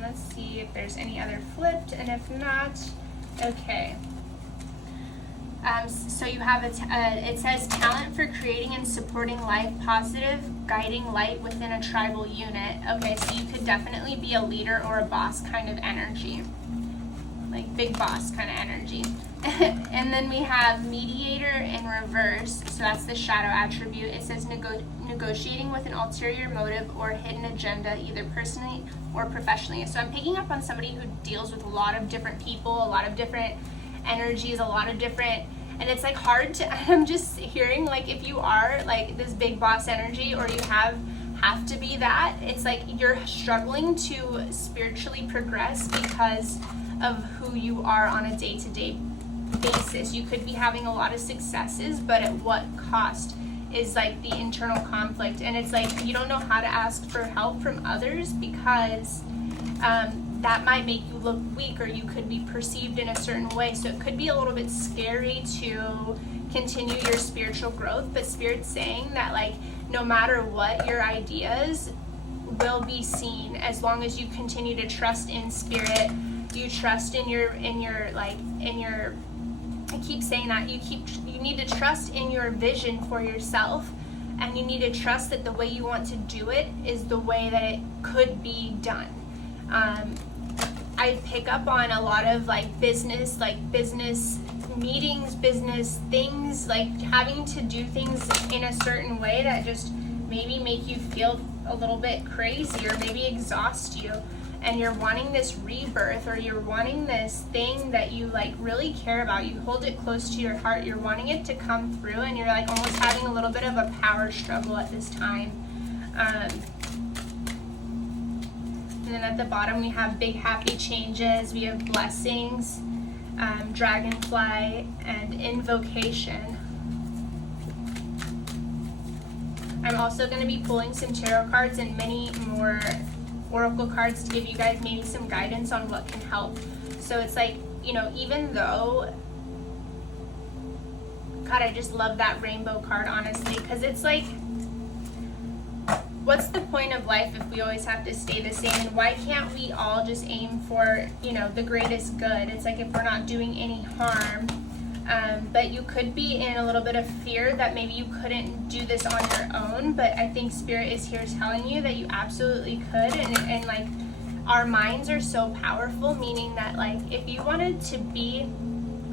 Let's see if there's any other flipped, and if not, okay. So you have it says talent for creating and supporting life, positive, guiding light within a tribal unit. Okay, so you could definitely be a leader or a boss kind of energy, like big boss kind of energy. And then we have mediator in reverse, so that's the shadow attribute. It says negotiating with an ulterior motive or hidden agenda, either personally or professionally. So I'm picking up on somebody who deals with a lot of different people, a lot of different energies, a lot of different, and it's like hard to, I'm just hearing like if you are like this big boss energy, or you have to be that, it's like you're struggling to spiritually progress because of who you are on a day-to-day basis. You could be having a lot of successes, but at what cost is like the internal conflict. And it's like you don't know how to ask for help from others because that might make you look weak, or you could be perceived in a certain way. So it could be a little bit scary to continue your spiritual growth, but Spirit's saying that like no matter what, your ideas will be seen as long as you continue to trust in Spirit. You trust in your I keep saying that you need to trust in your vision for yourself, and you need to trust that the way you want to do it is the way that it could be done. I pick up on a lot of business meetings, business things, like having to do things in a certain way that just maybe make you feel a little bit crazy, or maybe exhaust you. And you're wanting this rebirth, or you're wanting this thing that you really care about. You hold it close to your heart. You're wanting it to come through, and you're almost having a little bit of a power struggle at this time. And then at the bottom we have big happy changes. We have blessings, dragonfly, and invocation. I'm also going to be pulling some tarot cards and many more oracle cards to give you guys maybe some guidance on what can help. So it's even though, God, I just love that rainbow card, honestly, because it's what's the point of life if we always have to stay the same? And why can't we all just aim for, you know, the greatest good? It's like if we're not doing any harm. But you could be in a little bit of fear that maybe you couldn't do this on your own. But I think Spirit is here telling you that you absolutely could. And like, our minds are so powerful, meaning that like, if you wanted to be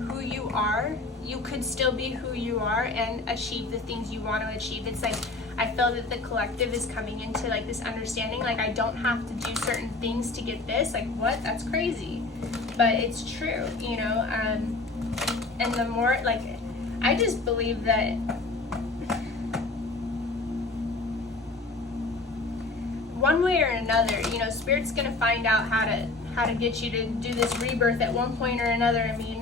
who you are, you could still be who you are and achieve the things you want to achieve. It's like, I feel that the collective is coming into like this understanding, like I don't have to do certain things to get this. Like, what? That's crazy. But it's true, you know. And the more, like, I just believe that one way or another, you know, Spirit's gonna find out how to get you to do this rebirth at one point or another. I mean,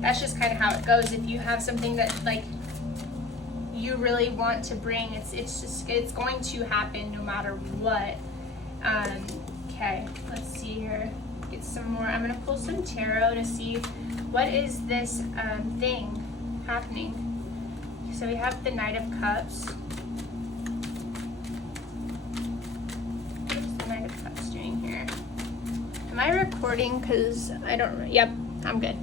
that's just kind of how it goes. If you have something that like you really want to bring, it's going to happen no matter what. Okay, let's see here. Get some more. I'm gonna pull some tarot to see what is this thing happening. So we have the Knight of Cups. What is the Knight of Cups doing here? Am I recording? Because I don't know. Yep, I'm good.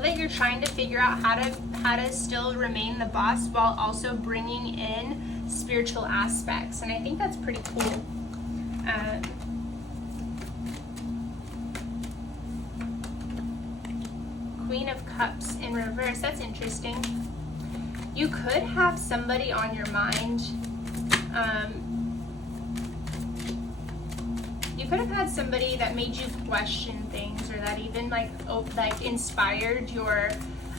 That you're trying to figure out how to still remain the boss while also bringing in spiritual aspects, and I think that's pretty cool. Queen of Cups in reverse. That's interesting. You could have somebody on your mind. You could have had somebody that made you question things, or that even like inspired your,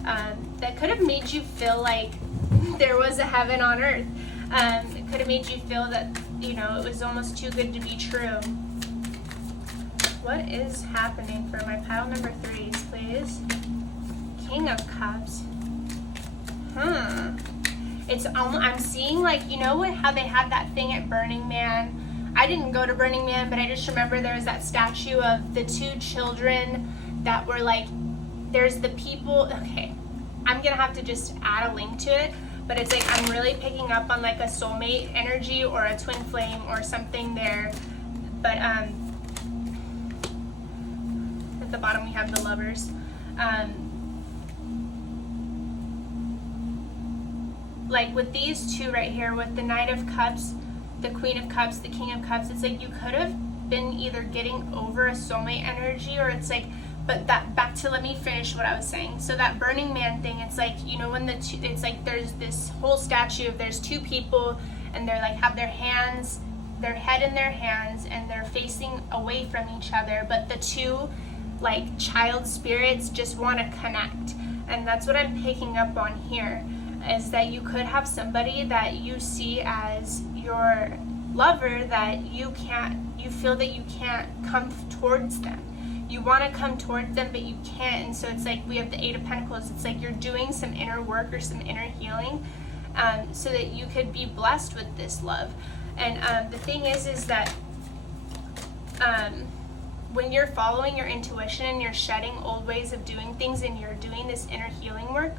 that could have made you feel like there was a heaven on earth. It could have made you feel that, you know, it was almost too good to be true. What is happening for my pile number 3s, please? King of Cups. It's I'm seeing, like, you know what, how they had that thing at Burning Man. I didn't go to Burning Man, but I just remember there was that statue of the 2 children that were like, there's the people, okay, I'm gonna have to just add a link to it, but it's like, I'm really picking up on like a soulmate energy or a twin flame or something there. But at the bottom we have the Lovers. Like with these 2 right here, with the Knight of Cups, the Queen of Cups, the King of Cups, it's like you could have been either getting over a soulmate energy, or it's like, but that, back to, let me finish what I was saying. So that Burning Man thing, it's like, you know, when it's like there's this whole statue of there's 2 people, and they're like, have their hands, their head in their hands, and they're facing away from each other, but the 2 like child spirits just want to connect. And that's what I'm picking up on here, is that you could have somebody that you see as your lover that you feel that you can't come towards them. You want to come towards them, but you can't. And so it's like, we have the 8 of Pentacles. It's like you're doing some inner work or some inner healing, so that you could be blessed with this love. And the thing is that when you're following your intuition and you're shedding old ways of doing things and you're doing this inner healing work,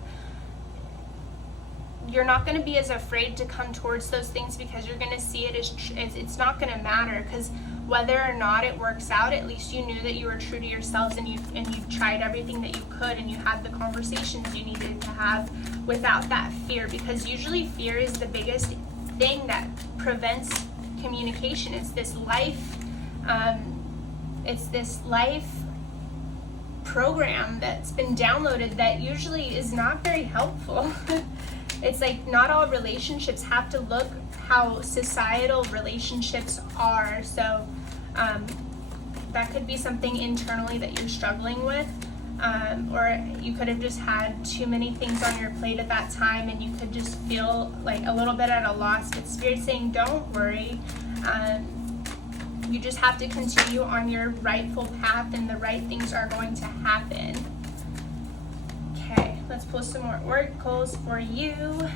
you're not going to be as afraid to come towards those things, because you're going to see it as it's not going to matter, because whether or not it works out, at least you knew that you were true to yourselves, and you've tried everything that you could, and you had the conversations you needed to have without that fear, because usually fear is the biggest thing that prevents communication. It's this life program that's been downloaded that usually is not very helpful. It's like, not all relationships have to look how societal relationships are. So that could be something internally that you're struggling with, or you could have just had too many things on your plate at that time, and you could just feel like a little bit at a loss. But Spirit's saying, don't worry. You just have to continue on your rightful path, and the right things are going to happen. Okay, let's pull some more oracles for you.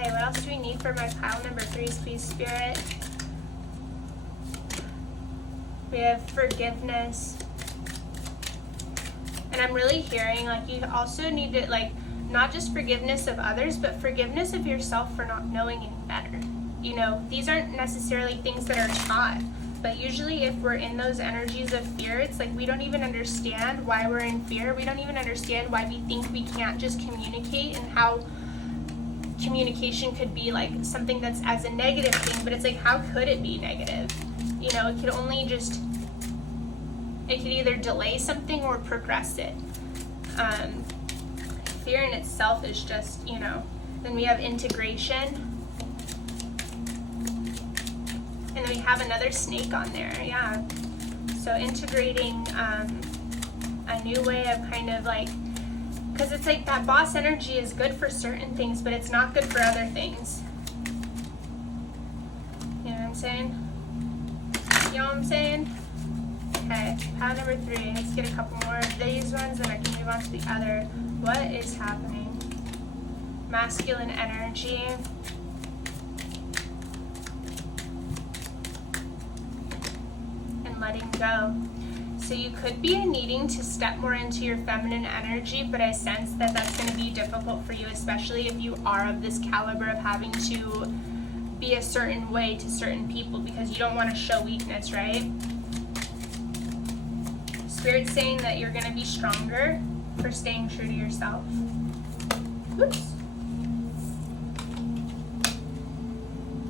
Okay, what else do we need for my pile number 3s, please, Spirit? We have forgiveness. And I'm really hearing, like, you also need to, like, not just forgiveness of others, but forgiveness of yourself for not knowing any better. You know, these aren't necessarily things that are taught, but usually if we're in those energies of fear, it's like we don't even understand why we're in fear. We don't even understand why we think we can't just communicate, and how communication could be like something that's as a negative thing, but it's like, how could it be negative? You know, it could only just, it could either delay something or progress it. Fear in itself is just, you know. Then we have integration. And then we have another snake on there, yeah. So integrating a new way of kind of like, because it's like that boss energy is good for certain things, but it's not good for other things. You know what I'm saying? You know what I'm saying? Okay, pile number 3. Let's get a couple more of these ones, then I can move on to the other. What is happening? Masculine energy. And letting go. So you could be needing to step more into your feminine energy, but I sense that that's going to be difficult for you, especially if you are of this caliber of having to be a certain way to certain people, because you don't want to show weakness, right? Spirit's saying that you're going to be stronger for staying true to yourself. Oops.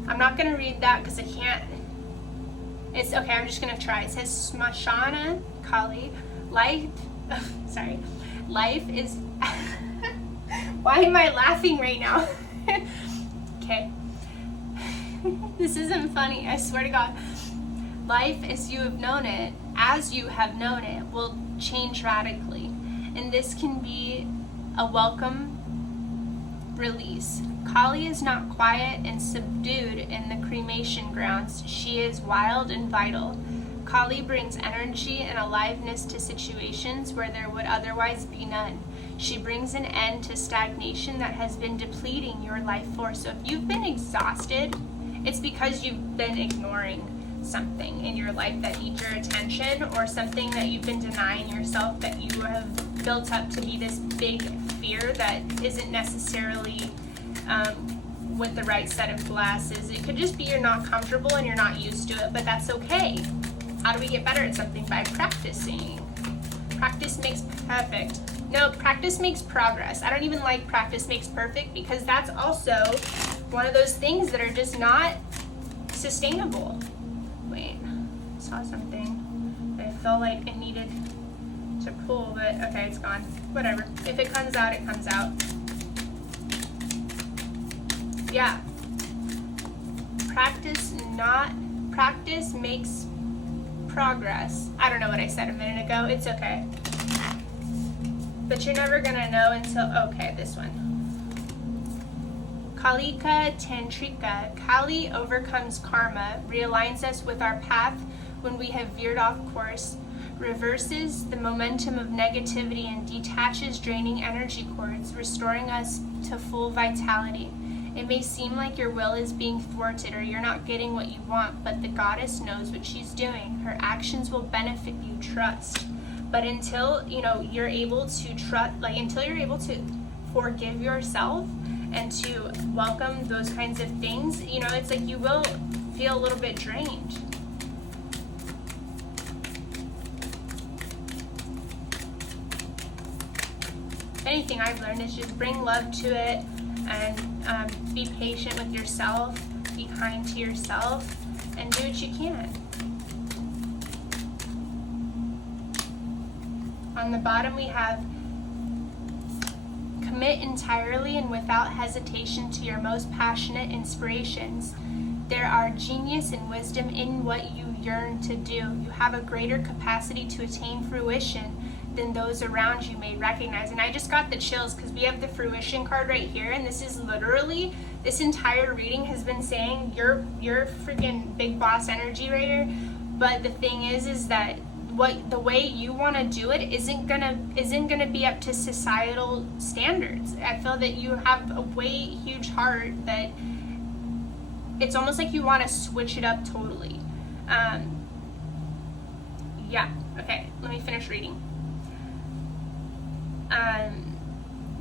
I'm not going to read that because I can't. It's okay, I'm just going to try. It says, Smashana Kali, life is, why am I laughing right now? Okay. This isn't funny, I swear to God. Life as you have known it, will change radically. And this can be a welcome release. Kali is not quiet and subdued in the cremation grounds. She is wild and vital. Kali brings energy and aliveness to situations where there would otherwise be none. She brings an end to stagnation that has been depleting your life force. So if you've been exhausted, it's because you've been ignoring something in your life that needs your attention, or something that you've been denying yourself, that you have built up to be this big fear that isn't necessarily with the right set of glasses. It could just be you're not comfortable and you're not used to it, but that's okay. How do we get better at something? By practicing. Practice makes perfect. No, practice makes progress. I don't even like practice makes perfect, because that's also one of those things that are just not sustainable. Wait, I saw something that I felt like it needed to pull, but okay, it's gone. Whatever. If it comes out, it comes out. Yeah. Practice makes progress. I don't know what I said a minute ago. It's okay. But you're never gonna know until, okay, this one. Kalika Tantrika. Kali overcomes karma, realigns us with our path when we have veered off course, reverses the momentum of negativity, and detaches draining energy cords, restoring us to full vitality. It may seem like your will is being thwarted or you're not getting what you want, but the goddess knows what she's doing. Her actions will benefit you, trust. But until, you're able to trust, until you're able to forgive yourself and to welcome those kinds of things, it's like you will feel a little bit drained. Anything I've learned is just bring love to it, and be patient with yourself, be kind to yourself, and do what you can. On the bottom we have commit entirely and without hesitation to your most passionate inspirations. There are genius and wisdom in what you yearn to do. You have a greater capacity to attain fruition than those around you may recognize. And I just got the chills because we have the fruition card right here, and this is literally, this entire reading has been saying you're freaking big boss energy right here. But the thing is that the way you want to do it isn't gonna be up to societal standards. I feel that you have a way huge heart that it's almost like you want to switch it up totally. Yeah, okay, let me finish reading.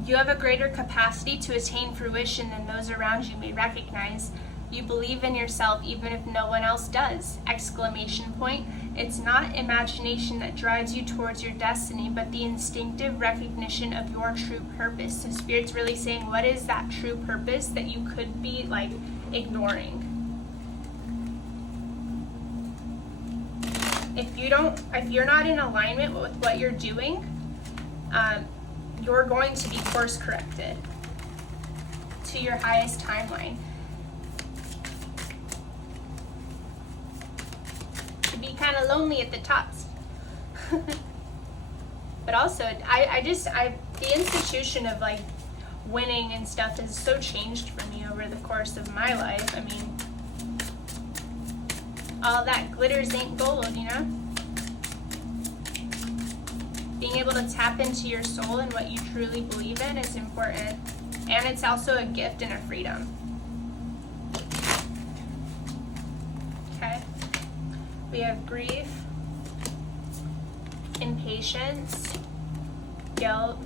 You have a greater capacity to attain fruition than those around you may recognize. You believe in yourself even if no one else does! Exclamation point. It's not imagination that drives you towards your destiny, but the instinctive recognition of your true purpose. So Spirit's really saying, what is that true purpose that you could be like ignoring? If you're not in alignment with what you're doing, you're going to be course corrected to your highest timeline. Be kind of lonely at the tops. But also the institution of like winning and stuff has so changed for me over the course of my life. I mean, all that glitters ain't gold, you know? Being able to tap into your soul and what you truly believe in is important. And it's also a gift and a freedom. Okay. We have grief, impatience, guilt,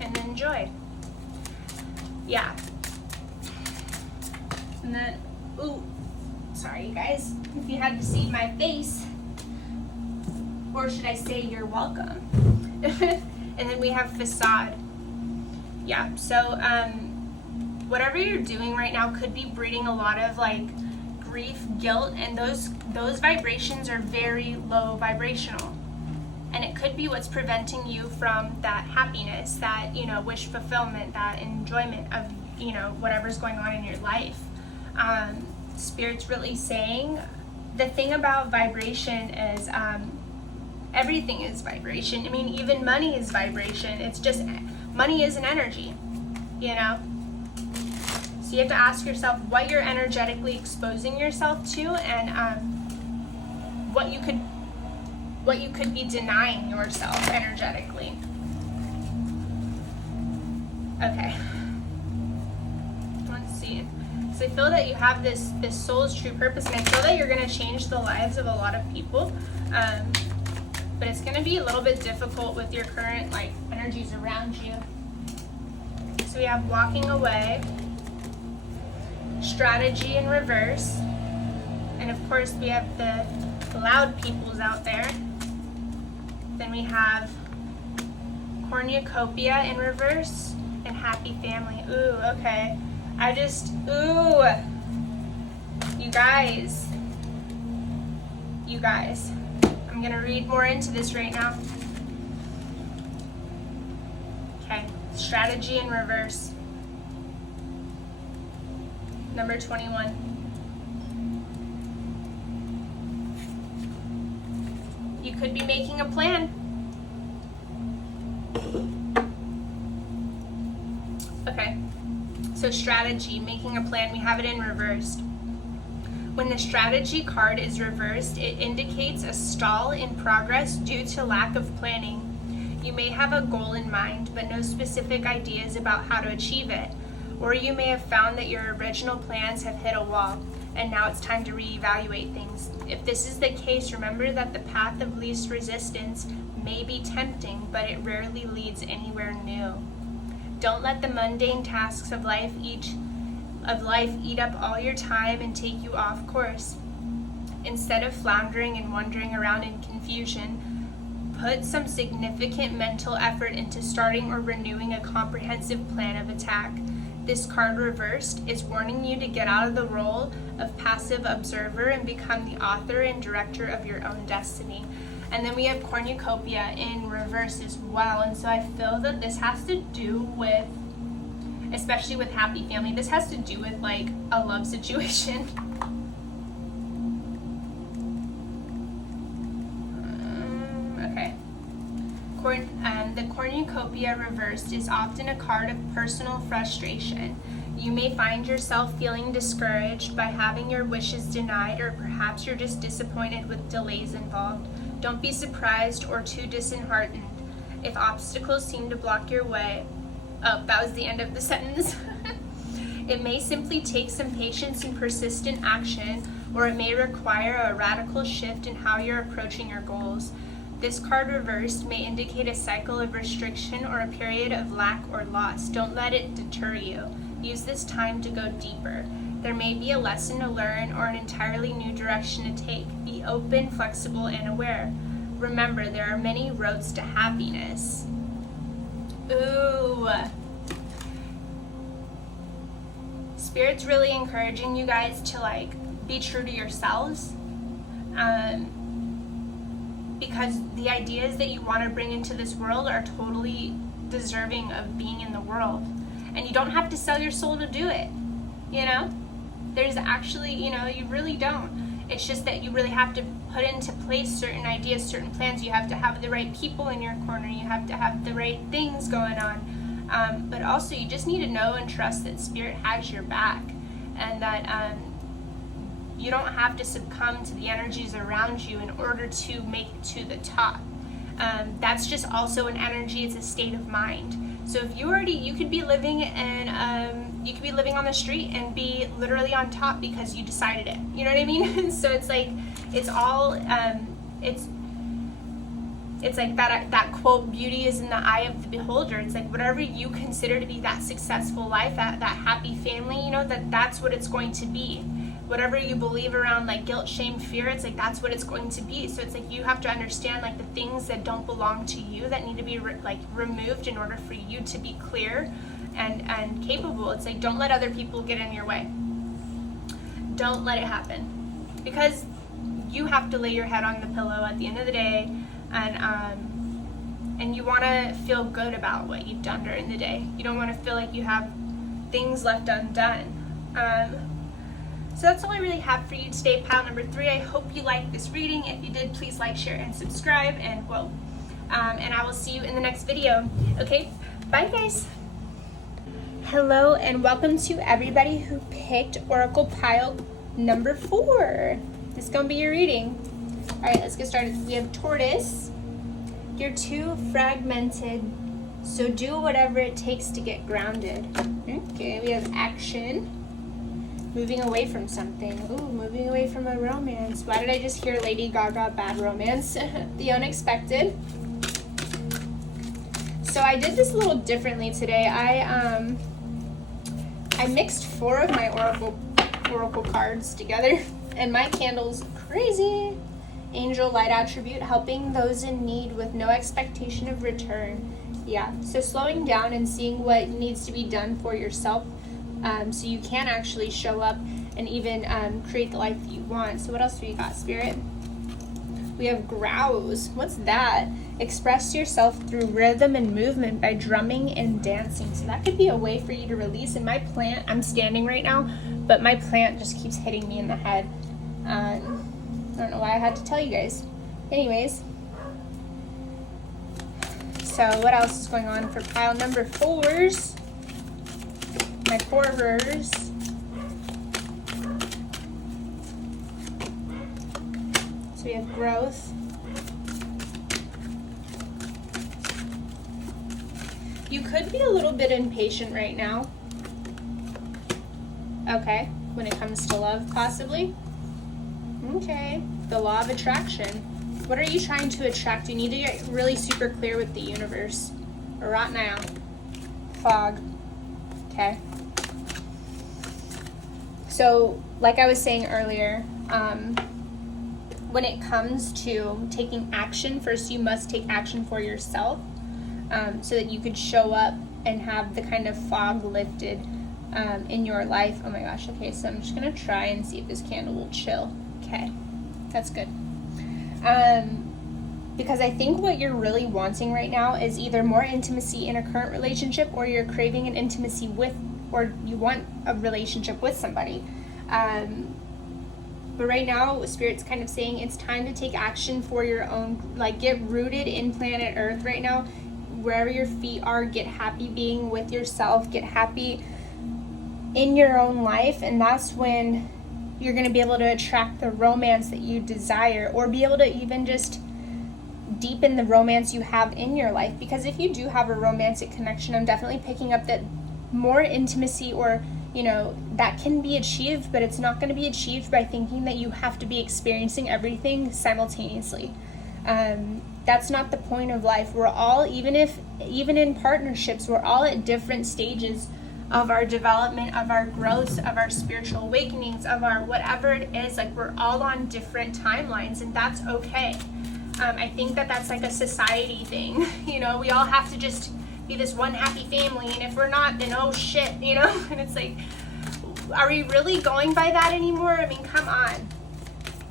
and then joy. Yeah. And then, ooh, sorry you guys, if you had to see my face, or should I say you're welcome. And then we have facade. Yeah, so whatever you're doing right now could be breeding a lot of like grief, guilt, and those vibrations are very low vibrational. And it could be what's preventing you from that happiness, that, you know, wish fulfillment, that enjoyment of, you know, whatever's going on in your life. Spirit's really saying the thing about vibration is everything is vibration. I mean, even money is vibration. It's just, money is an energy, you know? So you have to ask yourself what you're energetically exposing yourself to, and what you could be denying yourself energetically. Okay. Let's see. So I feel that you have this soul's true purpose, and I feel that you're going to change the lives of a lot of people. But it's going to be a little bit difficult with your current like energies around you. So we have walking away, strategy in reverse, and of course we have the loud peoples out there. Then we have cornucopia in reverse and happy family. Ooh, okay. You guys. I'm going to read more into this right now. Okay, strategy in reverse. Number 21. You could be making a plan. Okay, so strategy, making a plan, we have it in reversed. When the strategy card is reversed, it indicates a stall in progress due to lack of planning. You may have a goal in mind, but no specific ideas about how to achieve it. Or you may have found that your original plans have hit a wall, and now it's time to reevaluate things. If this is the case, remember that the path of least resistance may be tempting, but it rarely leads anywhere new. Don't let the mundane tasks of life eat up all your time and take you off course. Instead of floundering and wandering around in confusion, put some significant mental effort into starting or renewing a comprehensive plan of attack. This card reversed is warning you to get out of the role of passive observer and become the author and director of your own destiny. And then we have cornucopia in reverse as well. And so I feel that this has to do with, especially with happy family, this has to do with like a love situation. Okay. The cornucopia reversed is often a card of personal frustration. You may find yourself feeling discouraged by having your wishes denied, or perhaps you're just disappointed with delays involved. Don't be surprised or too disheartened if obstacles seem to block your way. Oh, that was the end of the sentence. It may simply take some patience and persistent action, or it may require a radical shift in how you're approaching your goals. This card reversed may indicate a cycle of restriction or a period of lack or loss. Don't let it deter you. Use this time to go deeper. There may be a lesson to learn or an entirely new direction to take. Be open, flexible, and aware. Remember, there are many roads to happiness. Ooh. Spirit's really encouraging you guys to be true to yourselves. Because the ideas that you want to bring into this world are totally deserving of being in the world. And you don't have to sell your soul to do it, There's actually, you really don't. It's just that you really have to put into place certain ideas, certain plans. You have to have the right people in your corner. You have to have the right things going on. But also you just need to know and trust that Spirit has your back, and that you don't have to succumb to the energies around you in order to make it to the top. That's just also an energy. It's a state of mind. So if you could be living you could be living on the street and be literally on top because you decided it. You know what I mean? So it's all it's like that quote, beauty is in the eye of the beholder. It's like whatever you consider to be that successful life, that happy family, that's what it's going to be. Whatever you believe around guilt, shame, fear, it's that's what it's going to be. So it's you have to understand the things that don't belong to you, that need to be removed in order for you to be clear and capable. It's don't let other people get in your way. Don't let it happen, because you have to lay your head on the pillow at the end of the day, and you want to feel good about what you've done during the day. You don't want to feel like you have things left undone. So that's all I really have for you today, pile number 3. I hope you liked this reading. If you did, please like, share, and subscribe, and I will see you in the next video. Okay, bye guys. Hello and welcome to everybody who picked Oracle pile number 4. This is going to be your reading. Alright, let's get started. We have Tortoise. You're too fragmented, so do whatever it takes to get grounded. Okay, we have Action. Moving away from something. Ooh, moving away from a romance. Why did I just hear Lady Gaga, Bad Romance? The unexpected. So I did this a little differently today. I mixed 4 of my oracle cards together, and my candle's crazy. Angel light attribute, helping those in need with no expectation of return. Yeah, so slowing down and seeing what needs to be done for yourself, so you can actually show up and even create the life that you want. So what else do we got, Spirit? We have Grouse. What's that? Express yourself through rhythm and movement by drumming and dancing. So that could be a way for you to release. And my plant, I'm standing right now, but my plant just keeps hitting me in the head. I don't know why I had to tell you guys. Anyways. So what else is going on for pile number 4s? My Forvers. So we have Growth. You could be a little bit impatient right now. Okay, when it comes to love, possibly. Okay, the law of attraction. What are you trying to attract? You need to get really super clear with the universe. Right now. Fog. Okay. So, like I was saying earlier, when it comes to taking action, first you must take action for yourself, so that you could show up and have the kind of fog lifted in your life. Oh my gosh, okay, so I'm just going to try and see if this candle will chill. Okay, that's good. Because I think what you're really wanting right now is either more intimacy in a current relationship, or you're craving an intimacy with, or you want a relationship with somebody. But right now, Spirit's kind of saying it's time to take action for your own, get rooted in planet Earth right now. Wherever your feet are, get happy being with yourself, get happy in your own life, and that's when you're going to be able to attract the romance that you desire, or be able to even just deepen the romance you have in your life. Because if you do have a romantic connection, I'm definitely picking up that more intimacy, or that can be achieved, but it's not going to be achieved by thinking that you have to be experiencing everything simultaneously. That's not the point of life. We're all, even in partnerships, we're all at different stages of our development, of our growth, of our spiritual awakenings, of our whatever it is. Like, we're all on different timelines, and that's okay. I think that that's like a society thing. We all have to just be this one happy family, and if we're not, then oh shit, and it's like, are we really going by that anymore? I mean, come on.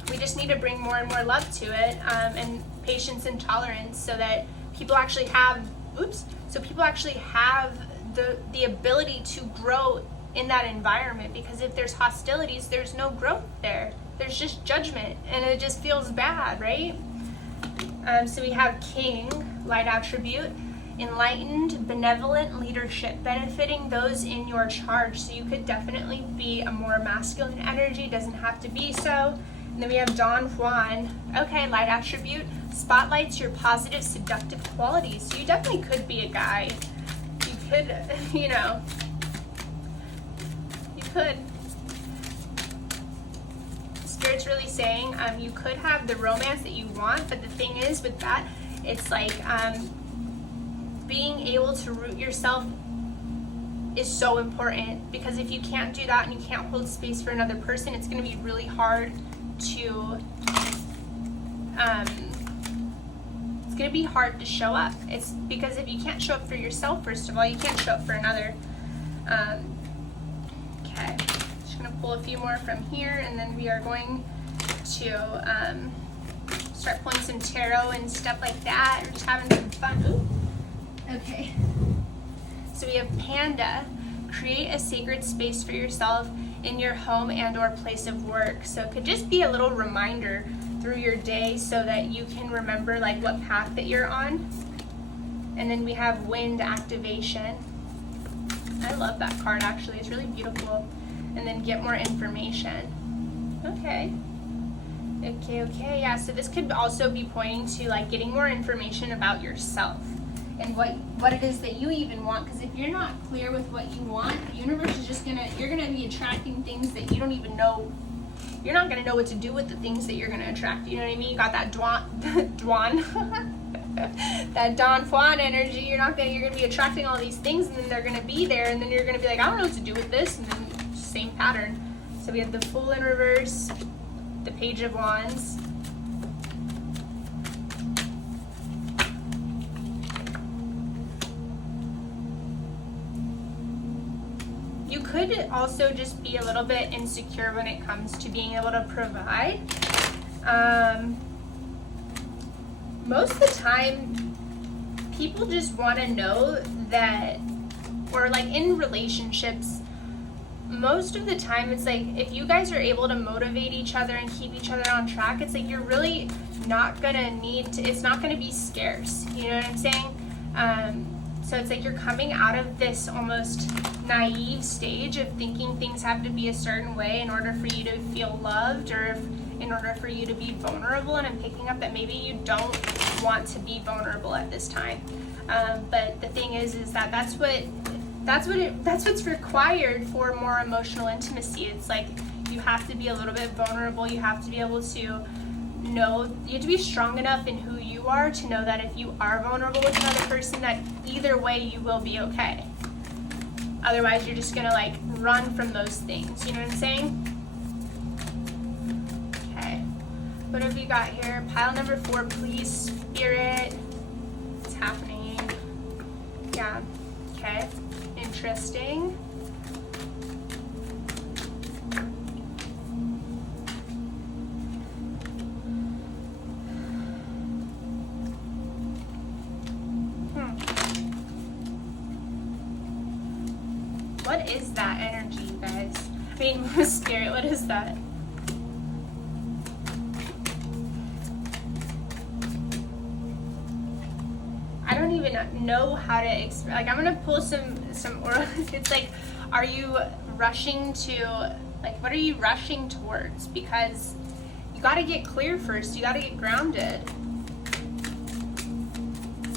We just need to bring more and more love to it, and patience and tolerance, so that people actually have the ability to grow in that environment. Because if there's hostilities, there's no growth there. There's just judgment, and it just feels bad, right? So we have King, light attribute, enlightened, benevolent leadership, benefiting those in your charge. So you could definitely be a more masculine energy, doesn't have to be so. And then we have Don Juan, okay, light attribute, spotlights your positive, seductive qualities. So you definitely could be a guy. You could, you could. Spirit's really saying you could have the romance that you want, but the thing is with that, it's like being able to root yourself is so important. Because if you can't do that and you can't hold space for another person, it's going to be really hard to it's going to be hard to show up. It's because if you can't show up for yourself, first of all, you can't show up for another. Okay, just going to pull a few more from here, and then we are going to start pulling some tarot and stuff like that. We're just having some fun. Ooh. Okay, so we have Panda, create a sacred space for yourself in your home and or place of work. So it could just be a little reminder through your day, so that you can remember like what path that you're on. And then we have Wind activation. I love that card, actually. It's really beautiful. And then get more information. Okay, yeah, so this could also be pointing to like getting more information about yourself and what it is that you even want. Because if you're not clear with what you want, the universe is just you're gonna be attracting things that you don't even know. You're not gonna know what to do with the things that you're gonna attract. You know what I mean? You got that that Don Juan energy. You're gonna be attracting all these things, and then they're gonna be there, and then you're gonna be like, I don't know what to do with this, and then same pattern. So we have the Fool in reverse, the Page of Wands. You could also just be a little bit insecure when it comes to being able to provide. Most of the time, people just want to know that, or like in relationships, most of the time it's like if you guys are able to motivate each other and keep each other on track, it's like you're really not gonna need to, it's not gonna be scarce. You know what I'm saying? So it's like you're coming out of this almost naive stage of thinking things have to be a certain way in order for you to feel loved, or in order for you to be vulnerable. And I'm picking up that maybe you don't want to be vulnerable at this time. But the thing is that that's what's required for more emotional intimacy. It's like you have to be a little bit vulnerable. You have to be able to know, you have to be strong enough in who you are to know that if you are vulnerable with another person, that either way you will be okay. Otherwise you're just gonna like run from those things. You know what I'm saying? Okay, what have we got here? Pile number 4, please, Spirit. What's happening? Yeah, okay, interesting. What is that energy, you guys? I mean, Spirit, what is that? I don't even know how to express. Like, I'm gonna pull some oral. It's like, are you rushing to, like, what are you rushing towards? Because you gotta get clear first. You gotta get grounded.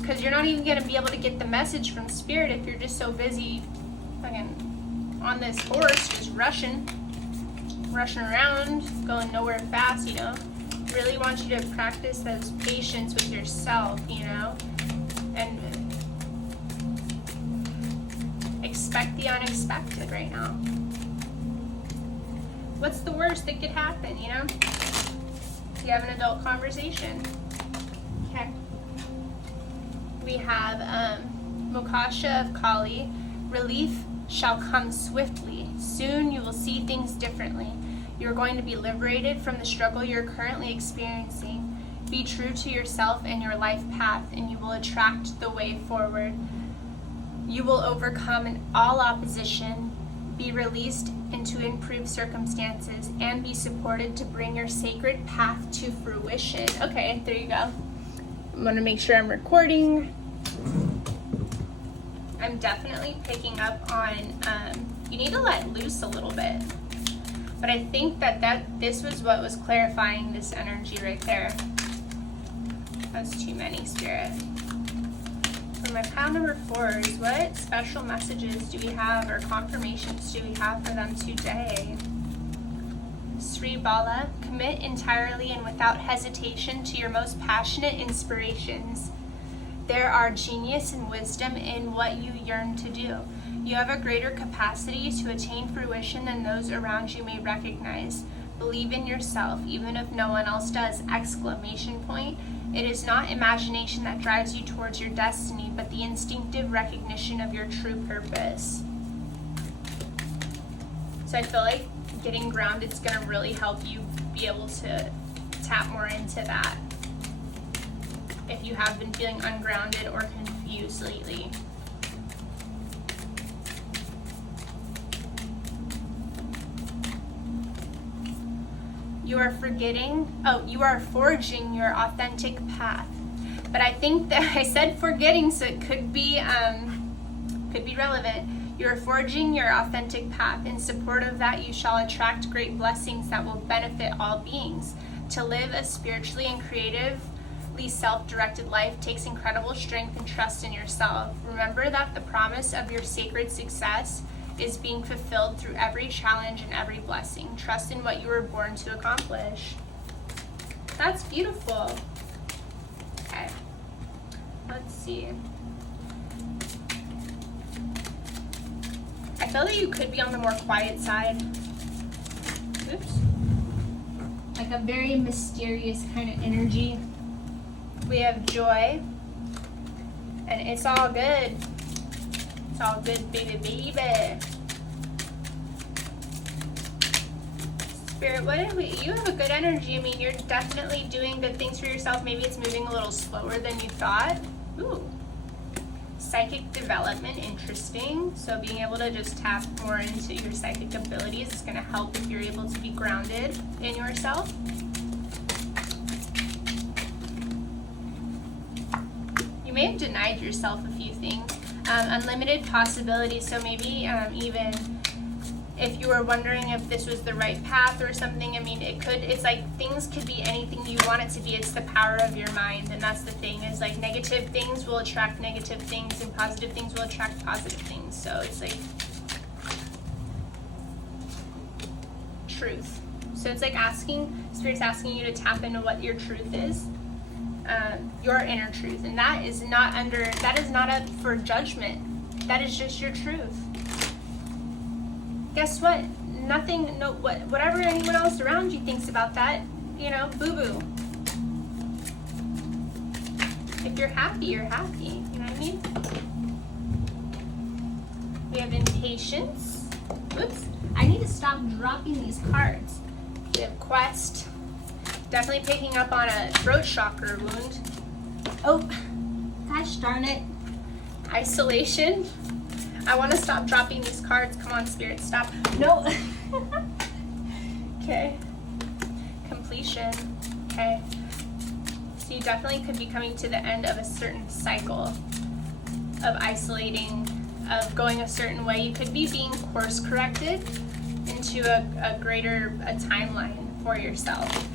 because you're not even going to be able to get the message from Spirit if you're just so busy fucking on this horse, just rushing around, going nowhere fast, you know. Really want you to practice those patience with yourself, you know, and expect the unexpected right now. What's the worst that could happen, you know? You have an adult conversation. Okay. We have Mokasha of Kali. Relief shall come swiftly. Soon you will see things differently. You're going to be liberated from the struggle you're currently experiencing. Be true to yourself and your life path, and you will attract the way forward. You will overcome all opposition, be released into improved circumstances, and be supported to bring your sacred path to fruition. Okay, there you go. I'm going to make sure I'm recording. I'm definitely picking up on, you need to let loose a little bit. But I think this was what was clarifying this energy right there. That's too many, Spirit. For my pile number 4 is, what special messages do we have or confirmations do we have for them today? Sri Bala, commit entirely and without hesitation to your most passionate inspirations. There are genius and wisdom in what you yearn to do. You have a greater capacity to attain fruition than those around you may recognize. Believe in yourself, even if no one else does! Exclamation point. It is not imagination that drives you towards your destiny, but the instinctive recognition of your true purpose. So I feel like getting grounded is going to really help you be able to tap more into that if you have been feeling ungrounded or confused lately. You are forging your authentic path. But I think that I said forgetting, so it could be relevant. You are forging your authentic path. In support of that, you shall attract great blessings that will benefit all beings. To live a spiritually and creatively self-directed life takes incredible strength and trust in yourself. Remember that the promise of your sacred success is being fulfilled through every challenge and every blessing. Trust in what you were born to accomplish. That's beautiful. Okay. Let's see. I feel that you could be on the more quiet side. Oops. Like a very mysterious kind of energy. We have joy. And it's all good. It's all good, baby, baby. Spirit, what if you have a good energy? I mean, you're definitely doing good things for yourself. Maybe it's moving a little slower than you thought. Ooh. Psychic development, interesting. So being able to just tap more into your psychic abilities is going to help if you're able to be grounded in yourself. You may have denied yourself a few things. Unlimited possibilities, so maybe even if you were wondering if this was the right path or something, I mean, it's like things could be anything you want it to be. It's the power of your mind, and that's the thing, is like negative things will attract negative things and positive things will attract positive things. So it's like truth. So it's like Spirit's asking you to tap into what your truth is. Your inner truth, and that is not up for judgment. That is just your truth. Guess what? Whatever anyone else around you thinks about that, boo-boo. If you're happy, you're happy. You know what I mean? We have impatience. Oops. I need to stop dropping these cards. We have quest. Definitely picking up on a throat chakra wound. Oh, gosh darn it. Isolation. I want to stop dropping these cards. Come on, Spirit, stop. No. Okay. Completion. Okay. So you definitely could be coming to the end of a certain cycle of isolating, of going a certain way. You could be being course corrected into a greater timeline for yourself.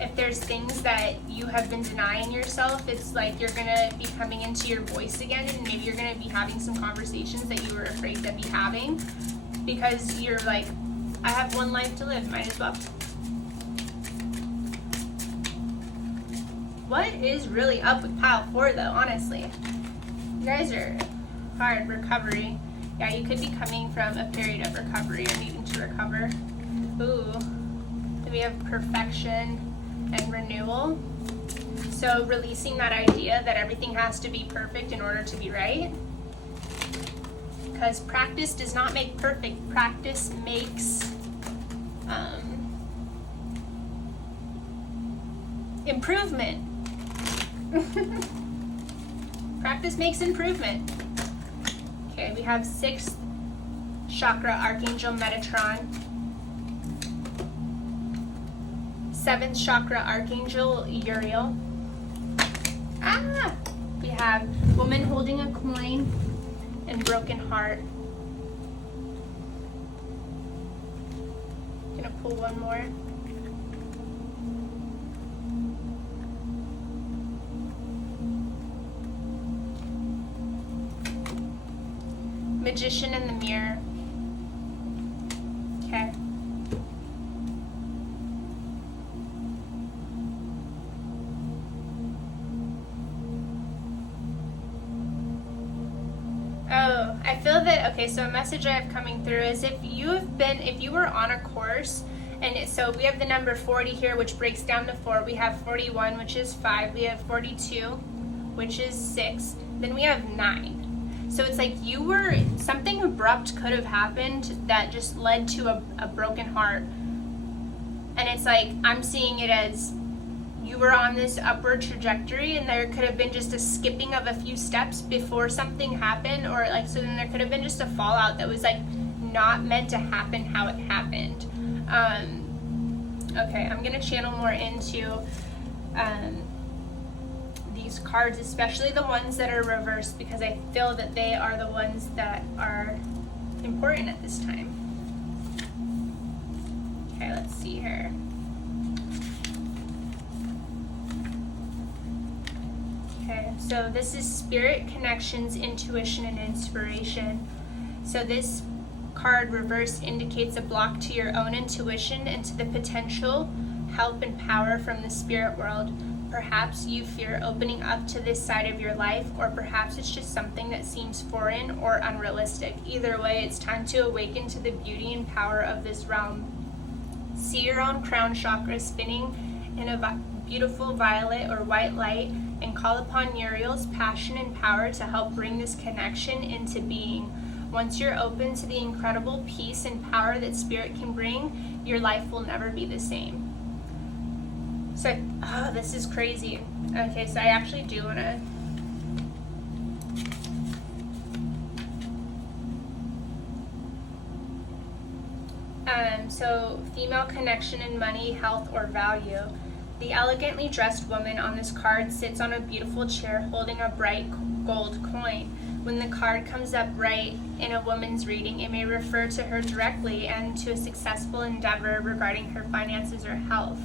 if there's things that you have been denying yourself, it's like you're gonna be coming into your voice again, and maybe you're gonna be having some conversations that you were afraid to be having because you're like, I have one life to live, might as well. What is really up with pile 4 though, honestly? You guys are hard. Recovery. Yeah, you could be coming from a period of recovery or needing to recover. Ooh. Then we have perfection and renewal. So releasing that idea that everything has to be perfect in order to be right. Because practice does not make perfect. Practice makes improvement. Practice makes improvement. Okay, we have 6th chakra Archangel Metatron. 7th chakra Archangel Uriel. We have woman holding a coin and broken heart. Gonna pull one more. Magician in the mirror. Okay. Oh, I feel that, okay, so a message I have coming through is if you were on a course, and so we have the number 40 here, which breaks down to 4. We have 41, which is 5. We have 42, which is 6. Then we have 9. So it's like something abrupt could have happened that just led to a broken heart. And it's like, I'm seeing it as you were on this upward trajectory and there could have been just a skipping of a few steps before something happened, or like, so then there could have been just a fallout that was like not meant to happen how it happened. Okay, I'm gonna channel more into these cards, especially the ones that are reversed, because I feel that they are the ones that are important at this time. Okay, let's see here. Okay, so this is Spirit, Connections, Intuition, and Inspiration. So this card reverse indicates a block to your own intuition and to the potential help and power from the spirit world. Perhaps you fear opening up to this side of your life, or perhaps it's just something that seems foreign or unrealistic. Either way, it's time to awaken to the beauty and power of this realm. See your own crown chakra spinning in a beautiful violet or white light, and call upon Uriel's passion and power to help bring this connection into being. Once you're open to the incredible peace and power that Spirit can bring, your life will never be the same. So, oh, this is crazy. Okay, so I actually do want to... So, female connection in money, health, or value. The elegantly dressed woman on this card sits on a beautiful chair holding a bright gold coin. When the card comes up right in a woman's reading, it may refer to her directly and to a successful endeavor regarding her finances or health.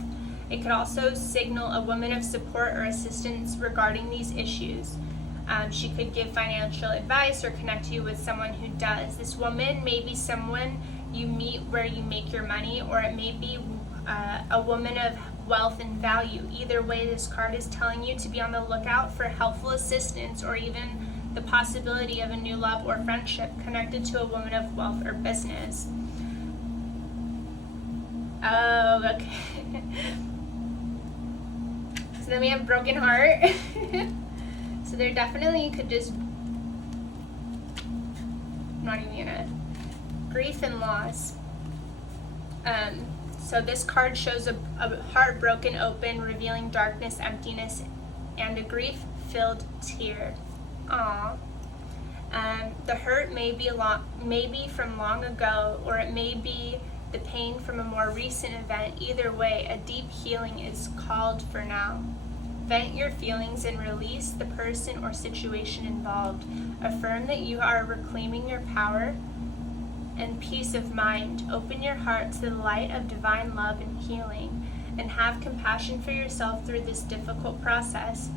It could also signal a woman of support or assistance regarding these issues. She could give financial advice or connect you with someone who does. This woman may be someone you meet where you make your money, or it may be a woman of wealth and value. Either way, this card is telling you to be on the lookout for helpful assistance or even the possibility of a new love or friendship connected to a woman of wealth or business. Oh, okay. So then we have broken heart. So there definitely could just, I'm not even gonna, grief and loss. So this card shows a heart broken open, revealing darkness, emptiness, and a grief-filled tear. Aww. The hurt may be from long ago, or it may be the pain from a more recent event. Either way, a deep healing is called for now. Vent your feelings and release the person or situation involved. Affirm that you are reclaiming your power and peace of mind. Open your heart to the light of divine love and healing. and have compassion for yourself through this difficult process.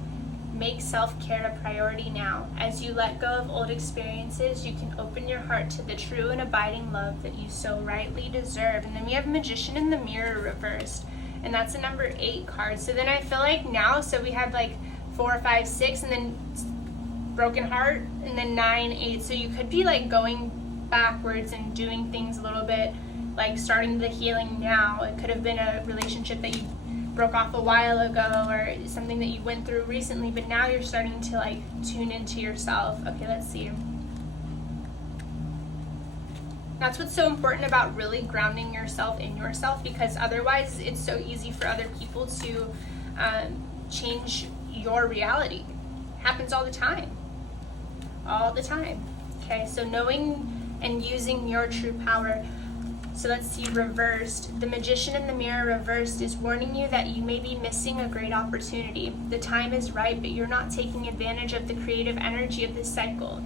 Make self-care a priority now. As you let go of old experiences, you can open your heart to the true and abiding love that you so rightly deserve. And then we have Magician in the Mirror reversed, and that's a number 8 card. So then I feel like now, so we have like 4, 5, 6, and then Broken Heart, and then 9, 8. So you could be like going backwards and doing things a little bit, like starting the healing now. It could have been a relationship that you broke off a while ago, or something that you went through recently, but now you're starting to like tune into yourself. Okay, let's see. That's what's so important about really grounding yourself in yourself, because otherwise it's so easy for other people to change your reality. Happens all the time. All the time. Okay, so knowing and using your true power. So let's see, reversed. The Magician in the Mirror reversed is warning you that you may be missing a great opportunity. The time is right, but you're not taking advantage of the creative energy of this cycle.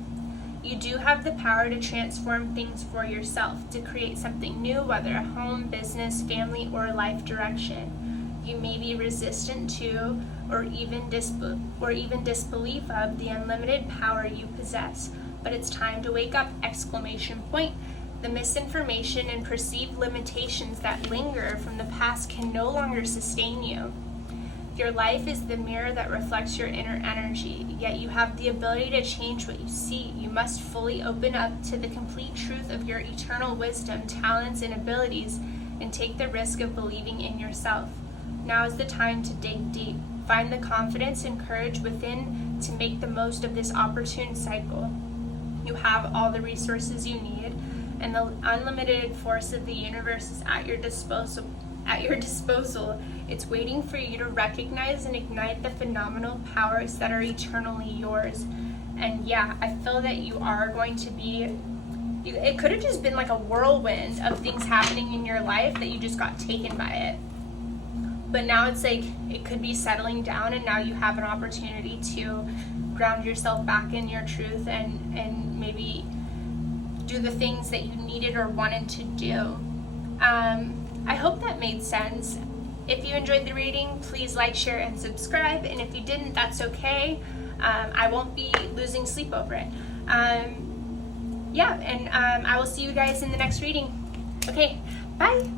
You do have the power to transform things for yourself, to create something new, whether a home, business, family, or life direction. You may be resistant to, or even disbelief of, the unlimited power you possess. But it's time to wake up! Exclamation point. The misinformation and perceived limitations that linger from the past can no longer sustain you. Your life is the mirror that reflects your inner energy, yet you have the ability to change what you see. You must fully open up to the complete truth of your eternal wisdom, talents, and abilities, and take the risk of believing in yourself. Now is the time to dig deep. Find the confidence and courage within to make the most of this opportune cycle. You have all the resources you need, and the unlimited force of the universe is at your disposal. It's waiting for you to recognize and ignite the phenomenal powers that are eternally yours. And yeah, I feel that you are going to be, it could have just been like a whirlwind of things happening in your life that you just got taken by it. But now it's like it could be settling down, and now you have an opportunity to ground yourself back in your truth and maybe do the things that you needed or wanted to do. I hope that made sense. If you enjoyed the reading, please like, share, and subscribe. And if you didn't, that's okay. I won't be losing sleep over it. I will see you guys in the next reading. Okay, bye.